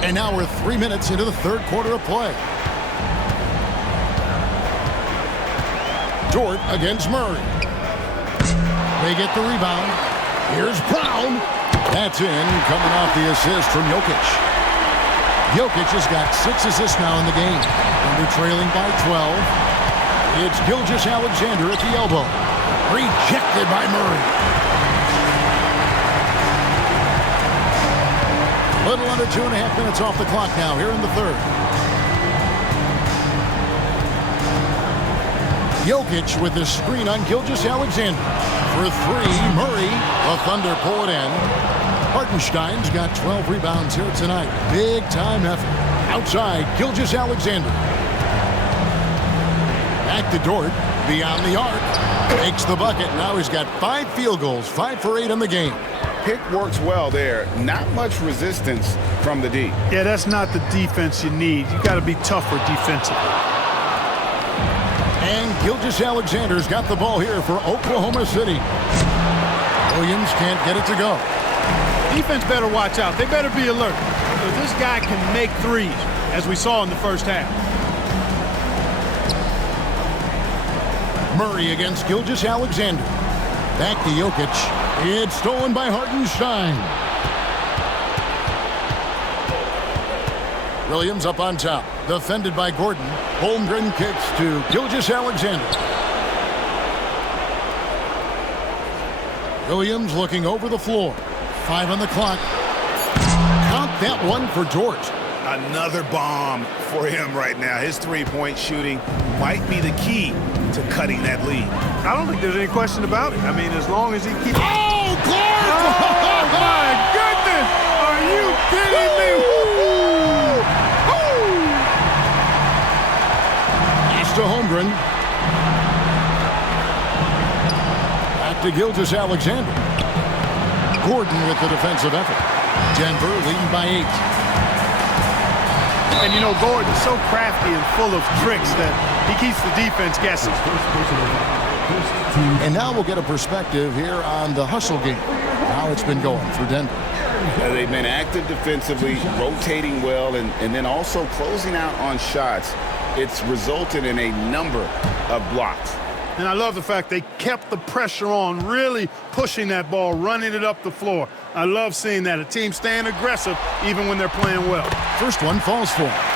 And now we're 3 minutes into the third quarter of play. Dort against Murray. They get the rebound. Here's Brown. That's in, coming off the assist from Jokic. Jokic has got 6 assists now in the game. Thunder trailing by 12. It's Gilgeous-Alexander at the elbow. Rejected by Murray. Little under 2.5 minutes off the clock now here in the third. Jokic with the screen on Gilgeous-Alexander. For 3, Murray. The Thunder pull it in. Hartenstein's got 12 rebounds here tonight. Big time effort. Outside, Gilgeous-Alexander. Back to Dort. Beyond the arc. Makes the bucket. Now he's got 5 field goals. 5 for 8 in the game. Pick works well there. Not much resistance from the D. Yeah, that's not the defense you need. You got to be tougher defensively. And Gilgeous-Alexander's got the ball here for Oklahoma City. Williams can't get it to go. Defense better watch out. They better be alert. Because this guy can make threes, as we saw in the first half. Murray against Gilgeous-Alexander. Back to Jokic. It's stolen by Hartenstein. Williams up on top. Defended by Gordon. Holmgren kicks to Gilgeous-Alexander. Williams looking over the floor. 5 on the clock. Count that one for Dort. Another bomb for him right now. His three-point shooting might be the key to cutting that lead. I don't think there's any question about it. I mean, as long as he keeps... Oh, Clark! Oh, my goodness! Are you kidding me? Pass to Holmgren. Back to Gilgeous-Alexander. Gordon with the defensive effort. Denver leading by 8. And you know, Gordon's so crafty and full of tricks that he keeps the defense guessing. And now we'll get a perspective here on the hustle game. How it's been going for Denver. They've been active defensively, rotating well, and then also closing out on shots. It's resulted in a number of blocks. And I love the fact they kept the pressure on, really pushing that ball, running it up the floor. I love seeing that. A team staying aggressive even when they're playing well. First one falls for him.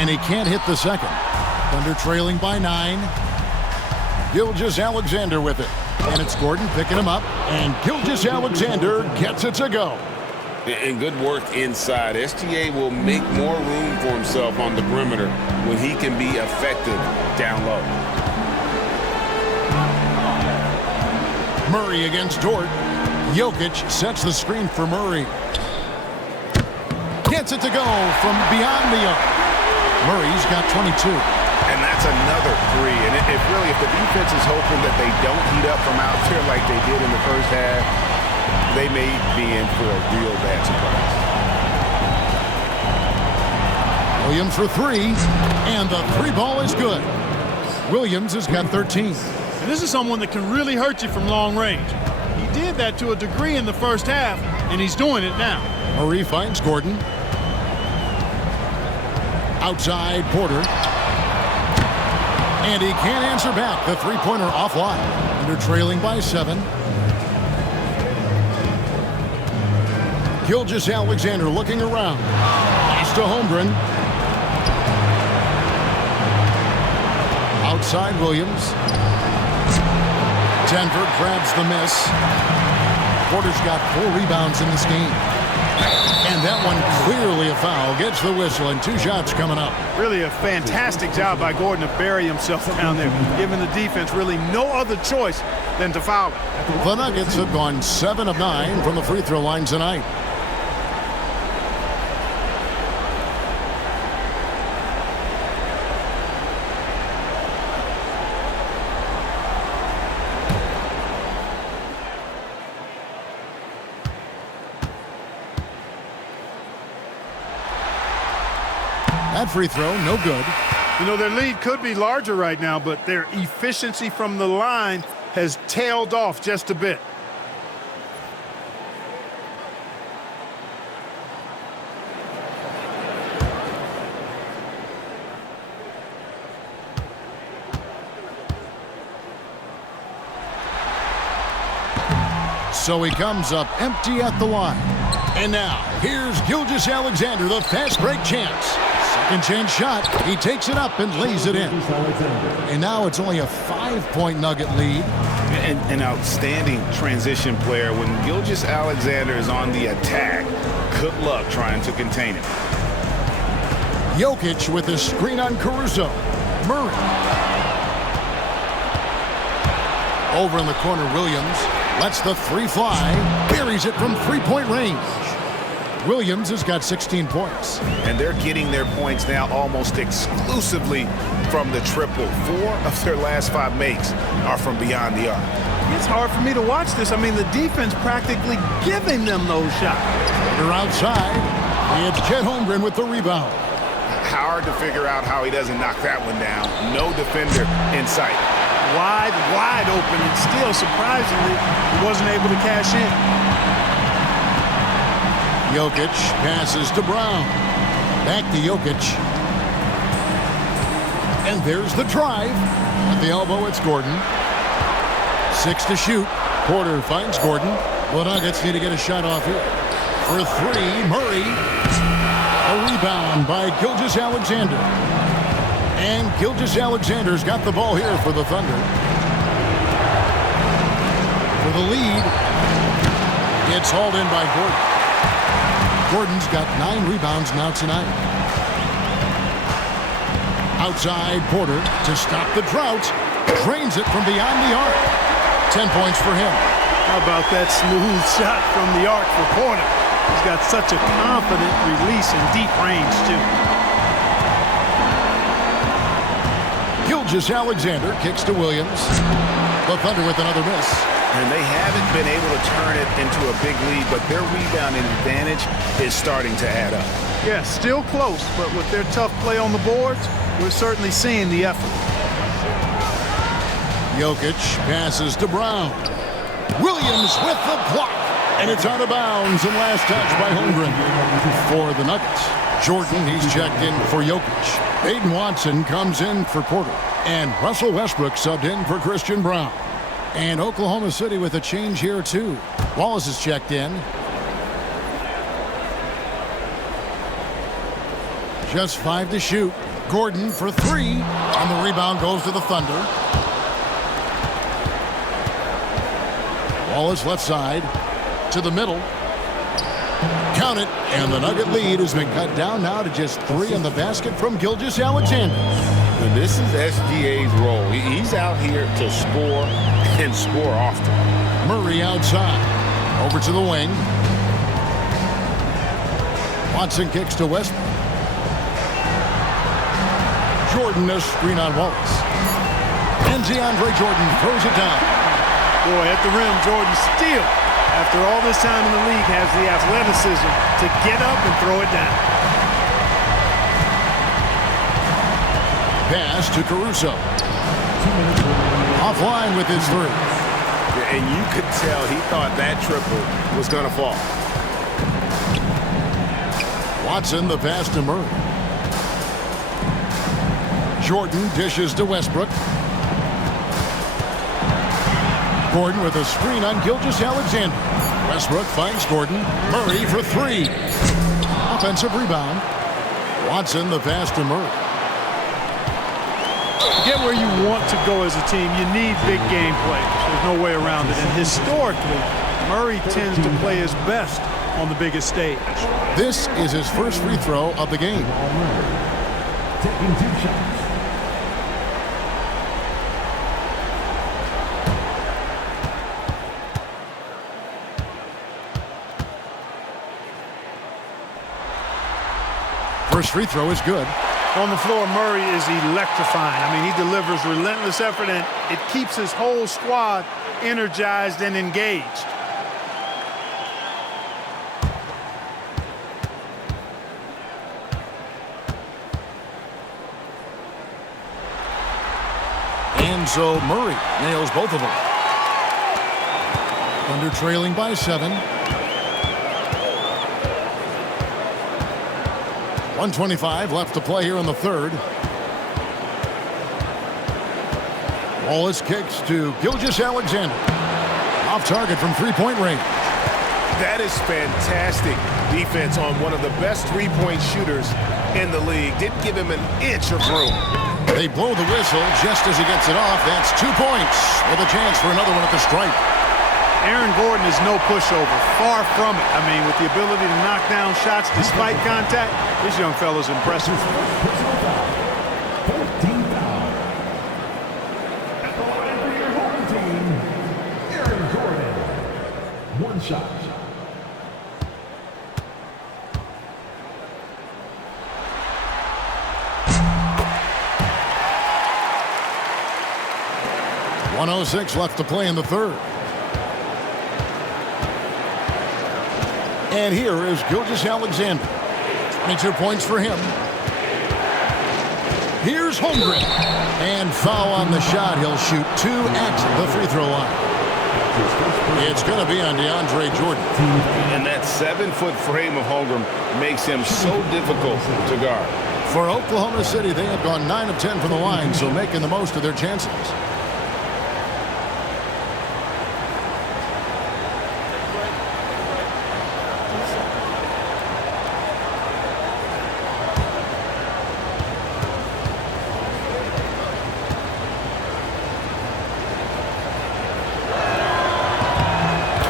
And he can't hit the second. Thunder trailing by 9. Gilgeous-Alexander with it. And it's Gordon picking him up. And Gilgeous-Alexander gets it to go. And good work inside. SGA will make more room for himself on the perimeter when he can be effective down low. Murray against Dort. Jokic sets the screen for Murray. Gets it to go from beyond the arc. Murray's got 22. And that's another 3. And if the defense is hoping that they don't heat up from out there like they did in the first half, they may be in for a real bad surprise. Williams for 3. And the 3 ball is good. Williams has got 13. And this is someone that can really hurt you from long range. He did that to a degree in the first half, and he's doing it now. Murray finds Gordon. Outside Porter. And he can't answer back. The three-pointer offline. Under trailing by 7. Gilgeous-Alexander looking around. Pass to Holmgren. Outside Williams. Denver grabs the miss. Porter's got 4 rebounds in this game. And that one clearly a foul. Gets the whistle and 2 shots coming up. Really a fantastic job by Gordon to bury himself down there, giving the defense really no other choice than to foul him. The Nuggets have gone 7 of 9 from the free throw line tonight. That free throw, no good. You know, their lead could be larger right now, but their efficiency from the line has tailed off just a bit. So he comes up empty at the line. And now, here's Gilgeous-Alexander, the fast break chance. Second chance shot. He takes it up and lays it in. And now it's only a 5-point Nugget lead. An outstanding transition player. When Gilgeous-Alexander is on the attack, good luck trying to contain him. Jokic with a screen on Caruso. Murray. Over in the corner, Williams lets the three fly. Buries it from three-point range. Williams has got 16 points. And they're getting their points now almost exclusively from the triple. 4 of their last 5 makes are from beyond the arc. It's hard for me to watch this. I mean, the defense practically giving them those shots. They're outside. It's Chet Holmgren with the rebound. Hard to figure out how he doesn't knock that one down. No defender in sight. Wide open, and still, surprisingly, he wasn't able to cash in. Jokic passes to Brown. Back to Jokic. And there's the drive. At the elbow, it's Gordon. 6 to shoot. Porter finds Gordon. The Nuggets need to get a shot off here. For 3, Murray. A rebound by Gilgeous-Alexander. And Gilgeous-Alexander's got the ball here for the Thunder. For the lead, it's hauled in by Gordon. Gordon's got 9 rebounds now tonight. Outside, Porter to stop the drought. Drains it from beyond the arc. 10 points for him. How about that smooth shot from the arc for Porter? He's got such a confident release in deep range, too. Gilgeous-Alexander kicks to Williams. The Thunder with another miss. And they haven't been able to turn it into a big lead, but their rebounding advantage is starting to add up. Yeah, still close, but with their tough play on the boards, we're certainly seeing the effort. Jokic passes to Brown. Williams with the block. And it's out of bounds and last touch by Holmgren. For the Nuggets, Jordan, he's checked in for Jokic. Baden Watson comes in for Porter. And Russell Westbrook subbed in for Christian Brown. And Oklahoma City with a change here, too. Wallace is checked in. Just 5 to shoot. Gordon for 3. And the rebound goes to the Thunder. Wallace left side to the middle. Count it. And the Nugget lead has been cut down now to just 3 in the basket from Gilgeous-Alexander. And this is SGA's role. He's out here to score and score often. Murray outside. Over to the wing. Watson kicks to Westbrook. Jordan a screen on Wallace. And DeAndre Jordan throws it down. Boy, at the rim, Jordan still, after all this time in the league, has the athleticism to get up and throw it down. Pass to Caruso. Offline with his 3. And you could tell he thought that triple was going to fall. Watson the pass to Murray. Jordan dishes to Westbrook. Gordon with a screen on Gilgeous-Alexander. Westbrook finds Gordon. Murray for 3. Offensive rebound. Watson the pass to Murray. To get where you want to go as a team, you need big game players. There's no way around it. And historically, Murray tends to play his best on the biggest stage. This is his first free throw of the game. Taking 2 shots. First free throw is good. On the floor, Murray is electrifying. I mean, he delivers relentless effort, and it keeps his whole squad energized and engaged. And so Murray nails both of them. Thunder trailing by 7. 1:25 left to play here in the third. Wallace kicks to Gilgeous-Alexander. Off target from three-point range. That is fantastic defense on one of the best three-point shooters in the league. Didn't give him an inch of room. They blow the whistle just as he gets it off. That's 2 points with a chance for another one at the stripe. Aaron Gordon is no pushover. Far from it. I mean, with the ability to knock down shots despite contact, this young fella's impressive. 14 foul. At the line for your home team, Aaron Gordon. One shot. .106 left to play in the third. And here is Gilgeous-Alexander. 22 points for him. Here's Holmgren. And foul on the shot. He'll shoot 2 at the free throw line. It's going to be on DeAndre Jordan. And that 7-foot frame of Holmgren makes him so difficult to guard. For Oklahoma City, they have gone 9 of 10 from the line, so making the most of their chances.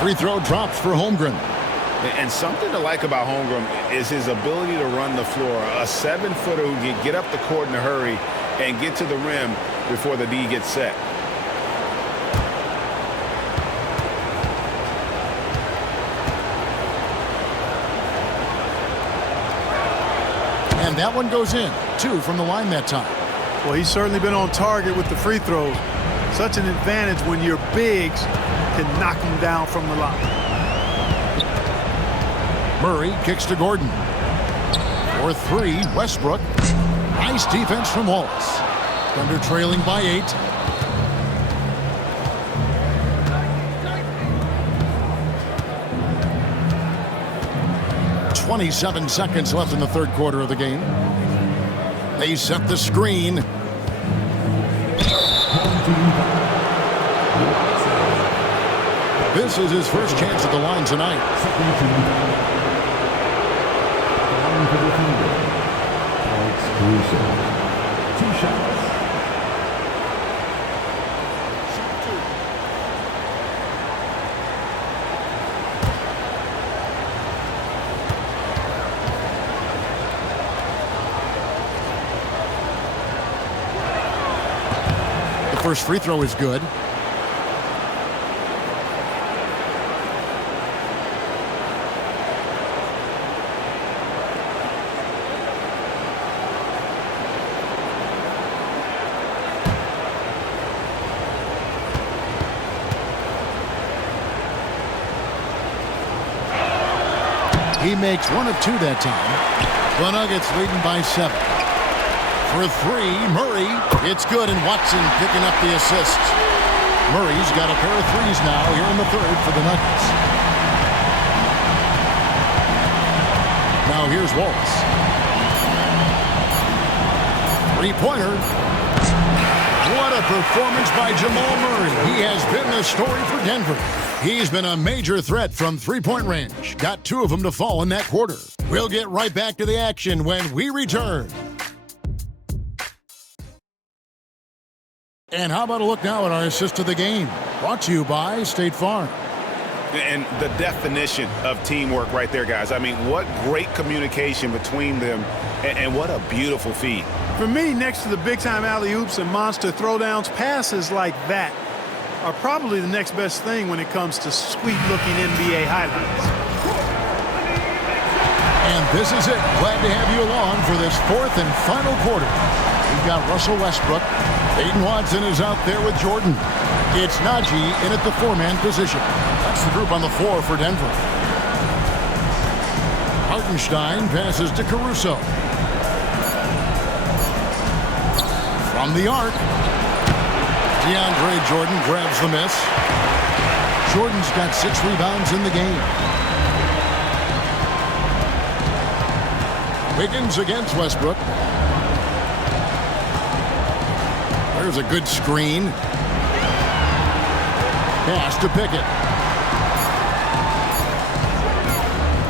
Free throw drops for Holmgren. And something to like about Holmgren is his ability to run the floor. A 7-footer who can get up the court in a hurry and get to the rim before the D gets set. And that one goes in. 2 from the line that time. Well, he's certainly been on target with the free throws. Such an advantage when your bigs can knock him down from the line. Murray kicks to Gordon. For 3, Westbrook. Nice defense from Wallace. Thunder trailing by 8. .27 seconds left in the third quarter of the game. They set the screen. This is his first chance at the line tonight. Two shots. The first free throw is good. He makes 1 of 2 that time. The Nuggets leading by 7. For 3, Murray. It's good, and Watson picking up the assist. Murray's got a pair of threes now here in the third for the Nuggets. Now here's Wallace. Three-pointer. What a performance by Jamal Murray. He has been the story for Denver. He's been a major threat from three-point range. Got 2 of them to fall in that quarter. We'll get right back to the action when we return. And how about a look now at our assist to the game? Brought to you by State Farm. And the definition of teamwork right there, guys. I mean, what great communication between them, and what a beautiful feed. For me, next to the big-time alley-oops and monster throwdowns, passes like that are probably the next best thing when it comes to sweet-looking NBA highlights. And this is it. Glad to have you along for this 4th and final quarter. We've got Russell Westbrook. Aiden Watson is out there with Jordan. It's Najee in at the 4-man position. That's the group on the floor for Denver. Hartenstein passes to Caruso. From the arc, DeAndre Jordan grabs the miss. Jordan's got 6 rebounds in the game. Wiggins against Westbrook. There's a good screen. Pass to Pickett.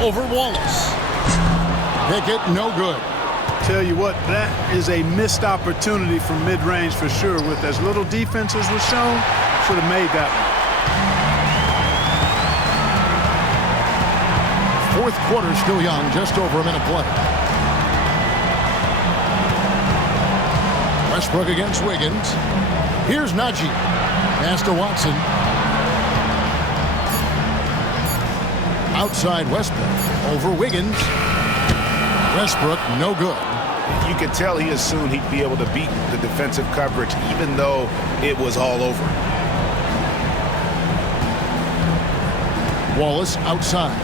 over Wallace. Pickett, no good. Tell you what, that is a missed opportunity from mid-range for sure. With as little defense as was shown, should have made that one. Fourth quarter still young, just over a minute play. Westbrook against Wiggins. Here's Najee. Pass to Watson. Outside Westbrook. Over Wiggins. Westbrook, no good. You could tell he assumed he'd be able to beat the defensive coverage, even though it was all over. Wallace outside.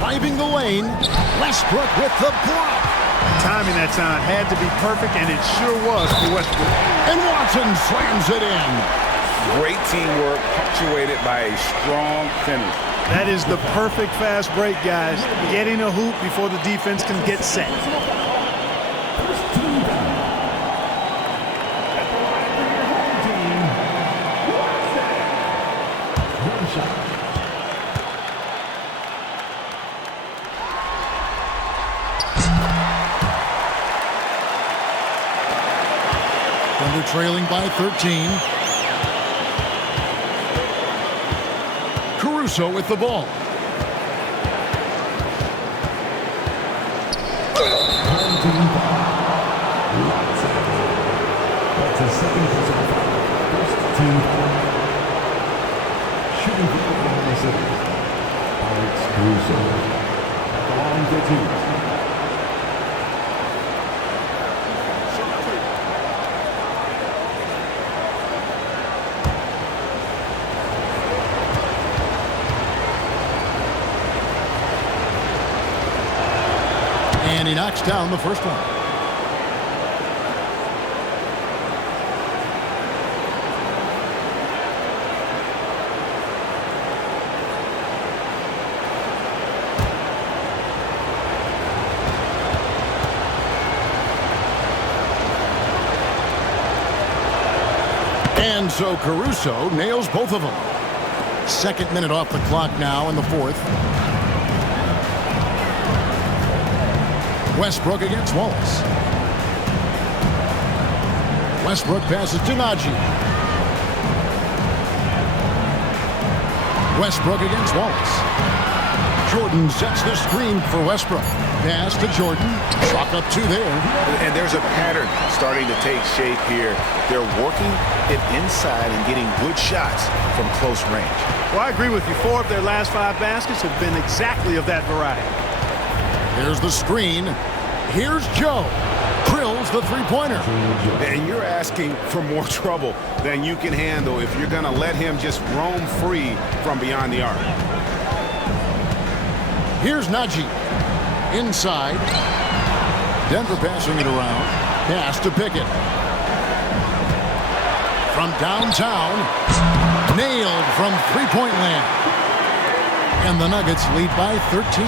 Driving the lane. Westbrook with the block. Timing that time had to be perfect, and it sure was for Westbrook. And Watson slams it in. Great teamwork, punctuated by a strong finish. That is the perfect fast break, guys. Getting a hoop before the defense can get set. Thunder trailing by 13. Caruso with the ball. That's his second personal foul. First team foul. Shooting for Oklahoma City. Alex Caruso. At the line for two. And he knocks down the first one. And so Caruso nails both of them. Second minute off the clock now in the fourth. Westbrook against Wallace. Westbrook passes to Najee. Westbrook against Wallace. Jordan sets the screen for Westbrook. Pass to Jordan. Chalk up two there. And there's a pattern starting to take shape here. They're working it inside and getting good shots from close range. Well, I agree with you. 4 of their last 5 baskets have been exactly of that variety. There's the screen. Here's Joe. Drills the three-pointer. And you're asking for more trouble than you can handle if you're going to let him just roam free from beyond the arc. Here's Najee. Inside. Denver passing it around. Pass to Pickett. From downtown. Nailed from three-point land. And the Nuggets lead by 13.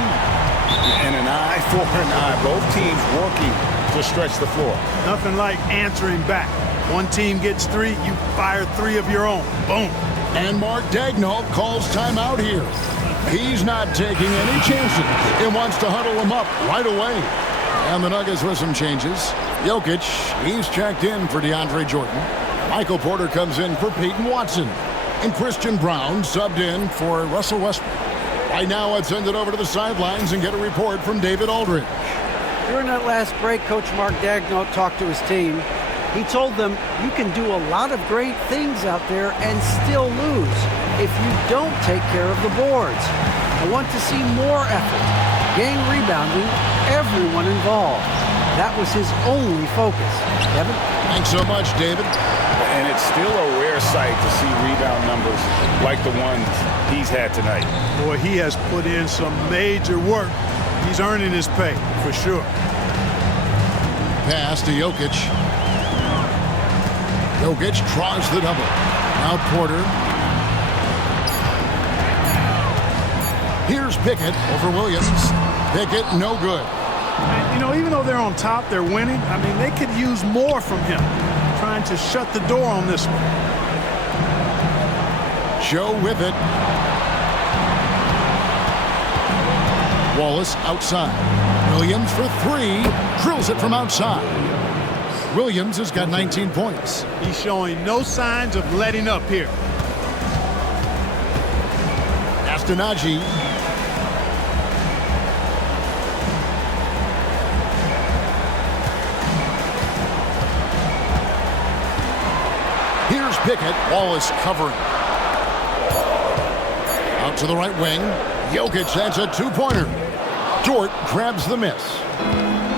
And an eye for an eye. Both teams working to stretch the floor. Nothing like answering back. One team gets 3, you fire 3 of your own. Boom. And Mark Daigneault calls timeout here. He's not taking any chances. He wants to huddle them up right away. And the Nuggets with some changes. Jokic, he's checked in for DeAndre Jordan. Michael Porter comes in for Peyton Watson. And Christian Brown subbed in for Russell Westbrook. Right now, let's send it over to the sidelines and get a report from David Aldridge. During that last break, Coach Mark Daigneault talked to his team. He told them, you can do a lot of great things out there and still lose if you don't take care of the boards. I want to see more effort, gang rebounding, everyone involved. That was his only focus. Kevin? Thanks so much, David. And it's still a rare sight to see rebound numbers like the ones he's had tonight. Boy, he has put in some major work. He's earning his pay, for sure. Pass to Jokic. Jokic draws the double. Now Porter. Here's Pickett over Williams. Pickett, no good. And, you know, even though they're on top, they're winning. I mean, they could use more from him. Trying to shut the door on this one. Joe with it. Wallace outside. Williams for three. Drills it from outside. Williams has got 19 points. He's showing no signs of letting up here. Astonagi. Here's Pickett. Wallace covering. Out to the right wing. Jokic, that's a two-pointer. Dort grabs the miss.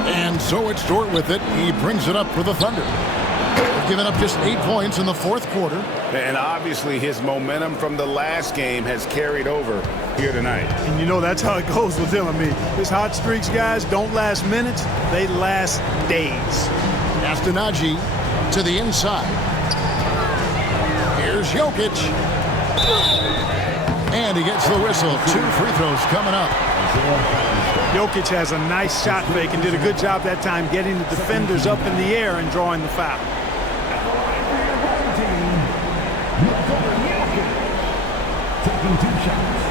And so it's Dort with it. He brings it up for the Thunder. They've given up just 8 points in the fourth quarter. And obviously his momentum from the last game has carried over here tonight. And you know that's how it goes with him. I mean, his hot streaks, guys, don't last minutes. They last days. Astonagi to the inside. Here's Jokic. And he gets the whistle. 2 free throws coming up. Jokic has a nice shot fake and did a good job that time getting the defenders up in the air and drawing the foul. Taking 2 shots.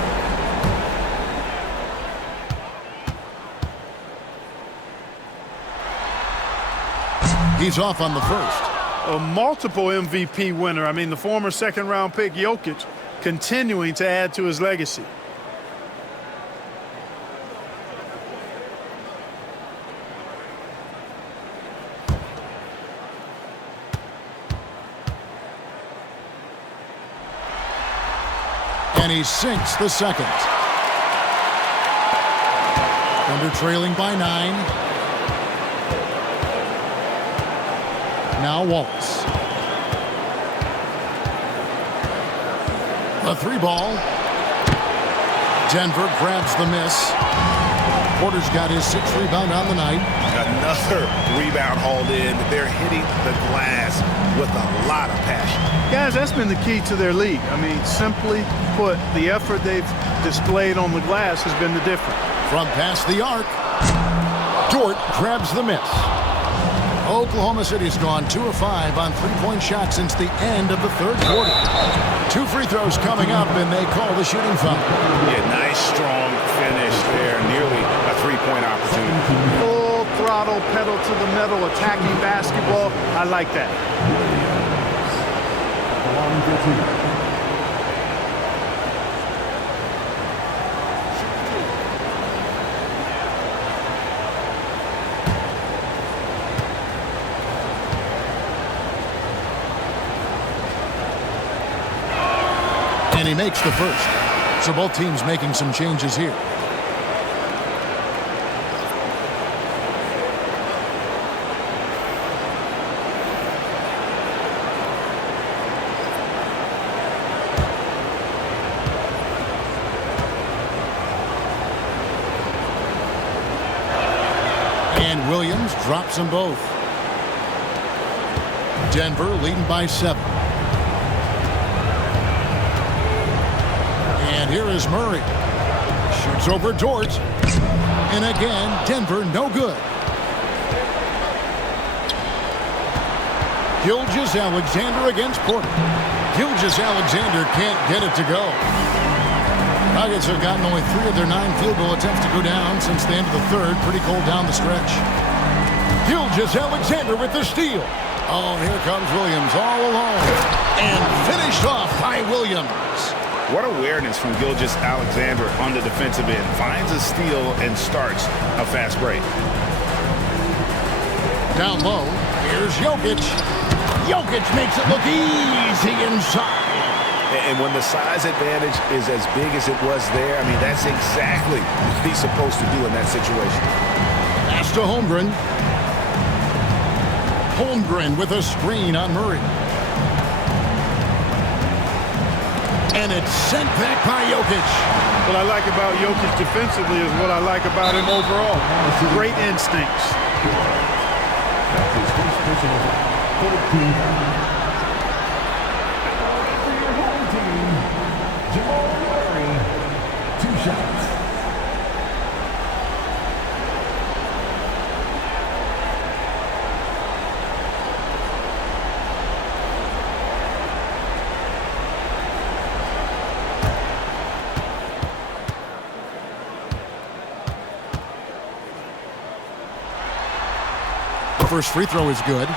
He's off on the first. A multiple MVP winner. I mean, the former second-round pick Jokic continuing to add to his legacy. And he sinks the second. Thunder trailing by 9. Now Wallace. A 3-ball. Denver grabs the miss. Porter's got his 6th rebound on the night. Another rebound hauled in. They're hitting the glass with a lot of passion. Guys, that's been the key to their league. I mean, simply put, the effort they've displayed on the glass has been the difference. From past the arc, Dort grabs the miss. Oklahoma City's gone 2 of 5 on 3-point shots since the end of the third quarter. 2 free throws coming up, and they call the shooting foul. Yeah, nice, strong finish there. Nearly a 3-point opportunity. Full throttle, pedal to the metal, attacking basketball. I like that. And he makes the first. So both teams making some changes here. And Williams drops them both. Denver leading by 7. And here is Murray. Shoots over Dort. And again, Denver no good. Gilgeous-Alexander against Porter. Gilgeous-Alexander can't get it to go. Nuggets have gotten only 3 of their 9 field goal attempts to go down since the end of the third. Pretty cold down the stretch. Gilgeous-Alexander with the steal. Oh, here comes Williams all alone. And finished off by Williams. What awareness from Gilgeous-Alexander on the defensive end. Finds a steal and starts a fast break. Down low, here's Jokic. Jokic makes it look easy inside. And when the size advantage is as big as it was there, I mean, that's exactly what he's supposed to do in that situation. Pass to Holmgren. Holmgren with a screen on Murray. And it's sent back by Jokic. What I like about Jokic defensively is what I like about him overall. Great instincts. That's his first personal foul. 14. For your home team, Jamal Murray, 2 shots. The first free throw is good.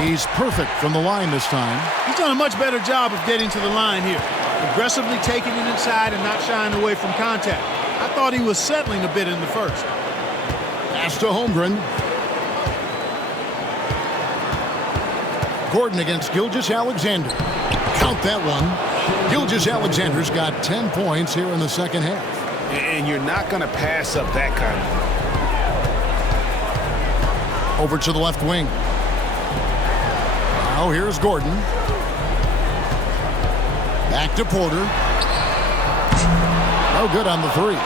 He's perfect from the line this time. He's done a much better job of getting to the line here. Aggressively taking it inside and not shying away from contact. I thought he was settling a bit in the first. Pass to Holmgren. Gordon against Gilgeous-Alexander. Count that one. Gilgeous-Alexander's got 10 points here in the second half. And you're not going to pass up that kind of. Over to the left wing. Now here's Gordon. Back to Porter. No good on the three.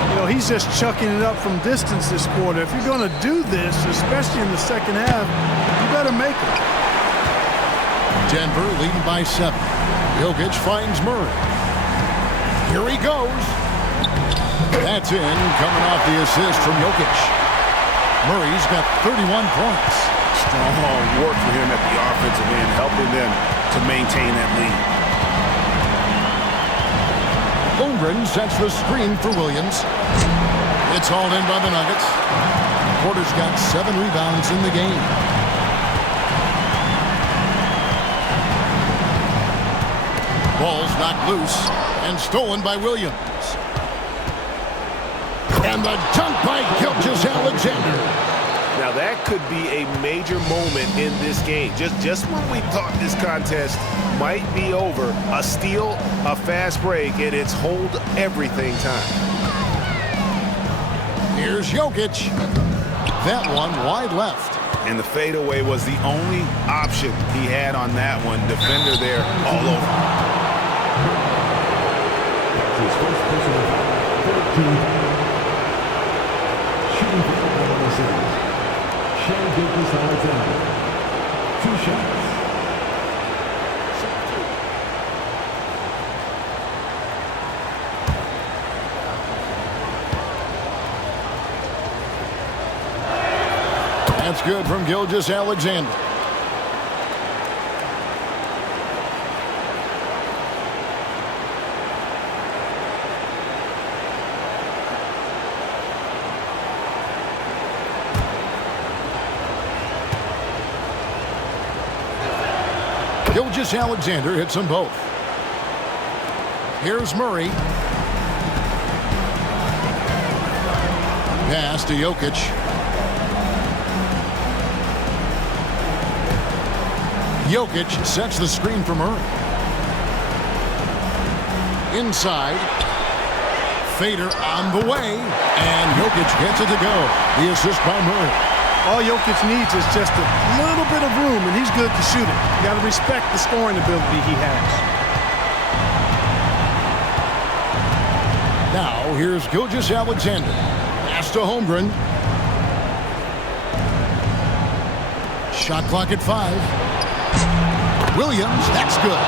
You know, he's just chucking it up from distance this quarter. If you're going to do this, especially in the second half, you better make it. Denver leading by 7. Jokic finds Murray. Here he goes. That's in, coming off the assist from Jokic. Murray's got 31 points. Strong work for him at the offensive end, helping them to maintain that lead. Holmgren sets the screen for Williams. It's hauled in by the Nuggets. Porter's got 7 rebounds in the game. Ball's knocked loose and stolen by Williams. And the dunk by Gilgeous-Alexander. Now that could be a major moment in this game. Just when we thought this contest might be over, a steal, a fast break, and it's hold everything time. Here's Jokic. That one wide left. And the fadeaway was the only option he had on that one. Defender there all over. His first personal foul, 13. Shooting for the series. Gilgeous-Alexander. 2 shots. That's good from Gilgeous-Alexander. Gilgeous-Alexander hits them both. Here's Murray. Pass to Jokic. Jokic sets the screen for Murray. Inside. Fader on the way. And Jokic gets it to go. The assist by Murray. All Jokic needs is just a little bit of room, and he's good to shoot it. You got to respect the scoring ability he has. Now, here's Gilgeous-Alexander. Pass to Holmgren. Shot clock at 5. Williams, that's good.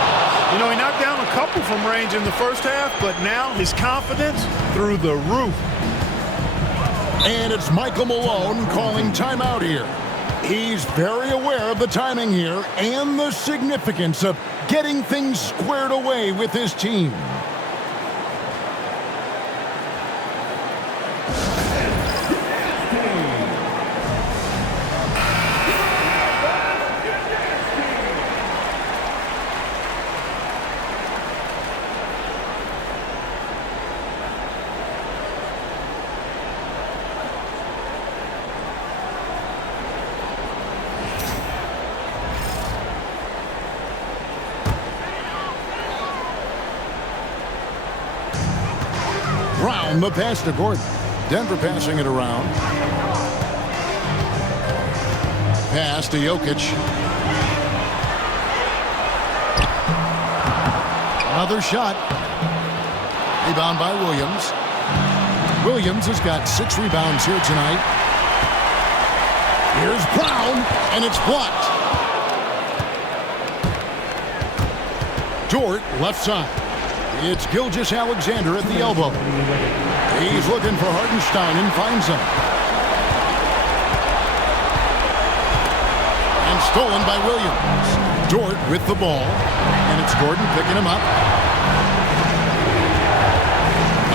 You know, he knocked down a couple from range in the first half, but now his confidence through the roof. And it's Michael Malone calling timeout here. He's very aware of the timing here and the significance of getting things squared away with his team. Brown, the pass to Gordon. Denver passing it around. Pass to Jokic. Another shot. Rebound by Williams. Williams has got 6 rebounds here tonight. Here's Brown, and it's blocked. Dort, left side. It's Gilgeous-Alexander at the elbow. He's looking for Hartenstein and finds him. stolen by Williams. Dort with the ball, and it's Gordon picking him up.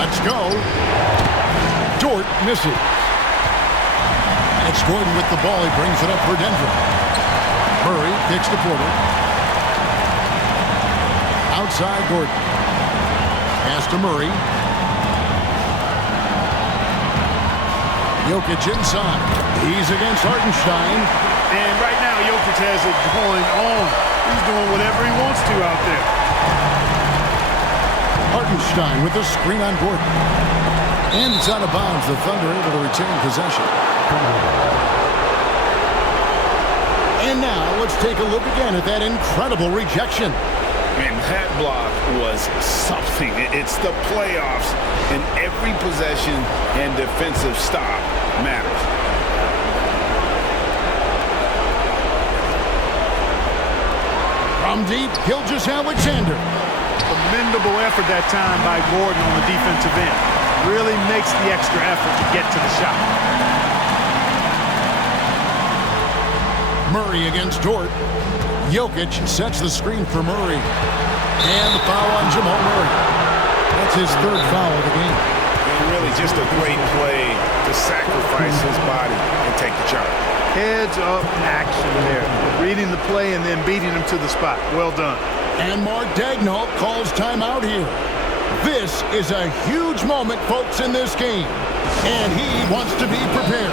Let's go. Dort misses. It's Gordon with the ball. He brings it up for Denver. Murray kicks to Porter. Outside Gordon. Pass to Murray. Jokic inside. He's against Hartenstein. And right now, Jokic has it going on. He's doing whatever he wants to out there. Hartenstein with the screen on Gordon. And it's out of bounds. The Thunder able to retain possession. And now let's take a look again at that incredible rejection. Man, that block was something. It's the playoffs, and every possession and defensive stop matters. From deep, Gilgeous-Alexander. Commendable effort that time by Gordon on the defensive end. Really makes the extra effort to get to the shot. Murray against Dort. Jokic sets the screen for Murray. And the foul on Jamal Murray. That's his third foul of the game. And really just a great play to sacrifice his body and take the charge. Heads-up action there. Reading the play and then beating him to the spot. Well done. And Mark Daigneault calls timeout here. This is a huge moment, folks, in this game. And he wants to be prepared.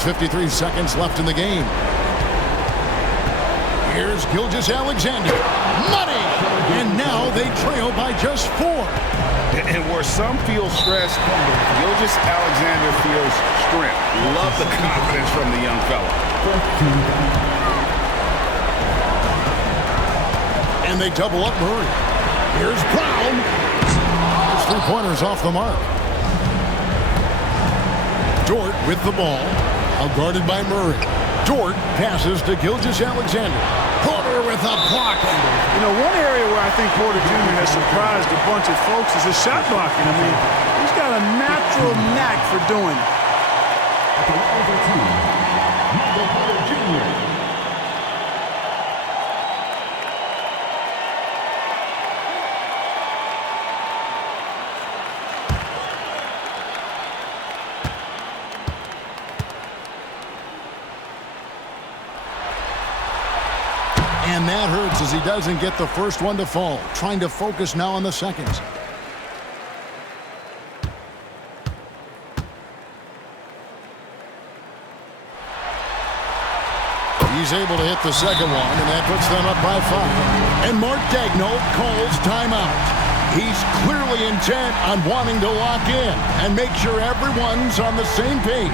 There's 53 seconds left in the game. Here's Gilgeous-Alexander. Money! And now they trail by just 4. And where some feel stressed, Gilgeous-Alexander feels strength. Love the confidence from the young fella. And they double up Murray. Here's Brown. His three-pointers off the mark. Dort with the ball. Out guarded by Murray. Dort passes to Gilgeous-Alexander. Porter with a block. You know, one area where I think Porter Jr. has surprised a bunch of folks is his shot blocking. I mean, he's got a natural knack for doing it. At the number 2, Michael Porter Jr. And that hurts as he doesn't get the first one to fall. Trying to focus now on the seconds. He's able to hit the second one, and that puts them up by 5. And Mark Daigneault calls timeout. He's clearly intent on wanting to lock in and make sure everyone's on the same page.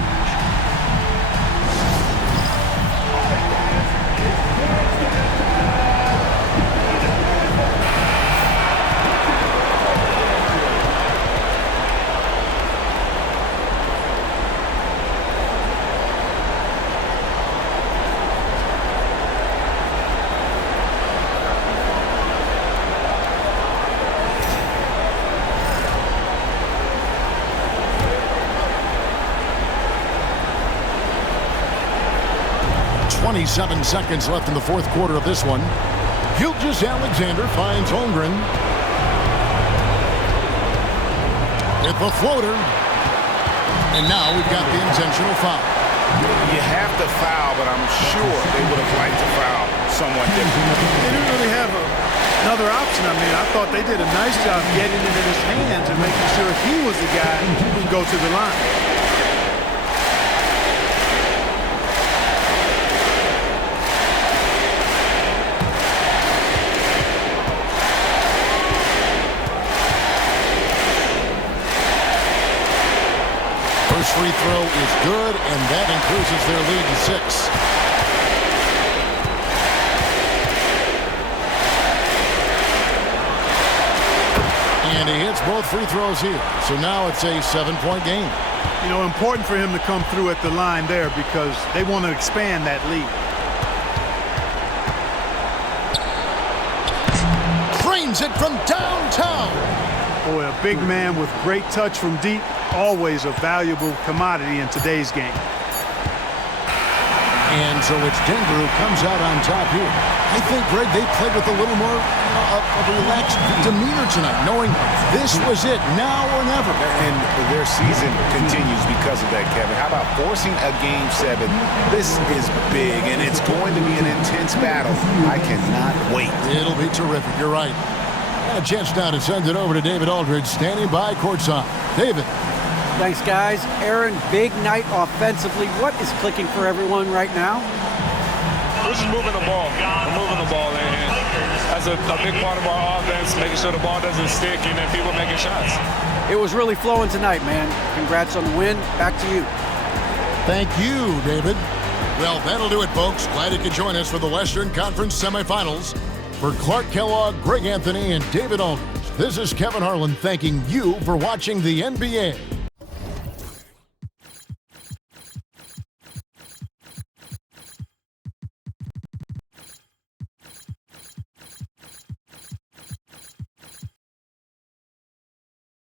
Seven seconds left in the fourth quarter of this one. Gilgeous-Alexander finds Holmgren. With the floater. And now we've got the intentional foul. You have to foul, but I'm sure they would have liked to foul someone different. They didn't really have another option. I mean, I thought they did a nice job getting it in his hands and making sure he was the guy who can go to the line. Free throw is good, and that increases their lead to 6. And he hits both free throws here. So now it's a 7-point game. You know, important for him to come through at the line there because they want to expand that lead. Drains it from downtown. Boy, a big man with great touch from deep, always a valuable commodity in today's game. And so it's Denver who comes out on top here. I think, Greg, they played with a little more of a relaxed demeanor tonight, knowing this was it, now or never. And their season continues because of that, Kevin. How about forcing a Game 7? This is big, and it's going to be an intense battle. I cannot wait. It'll be terrific. You're right. A chance now to send it over to David Aldridge, standing by courtside. David. Thanks, guys. Aaron, big night offensively. What is clicking for everyone right now? We're just moving the ball. We're moving the ball, and that's a big part of our offense, making sure the ball doesn't stick and then people making shots. It was really flowing tonight, man. Congrats on the win. Back to you. Thank you, David. Well, that'll do it, folks. Glad you could join us for the Western Conference semifinals. For Clark Kellogg, Greg Anthony, and David Aldridge, this is Kevin Harlan thanking you for watching the NBA.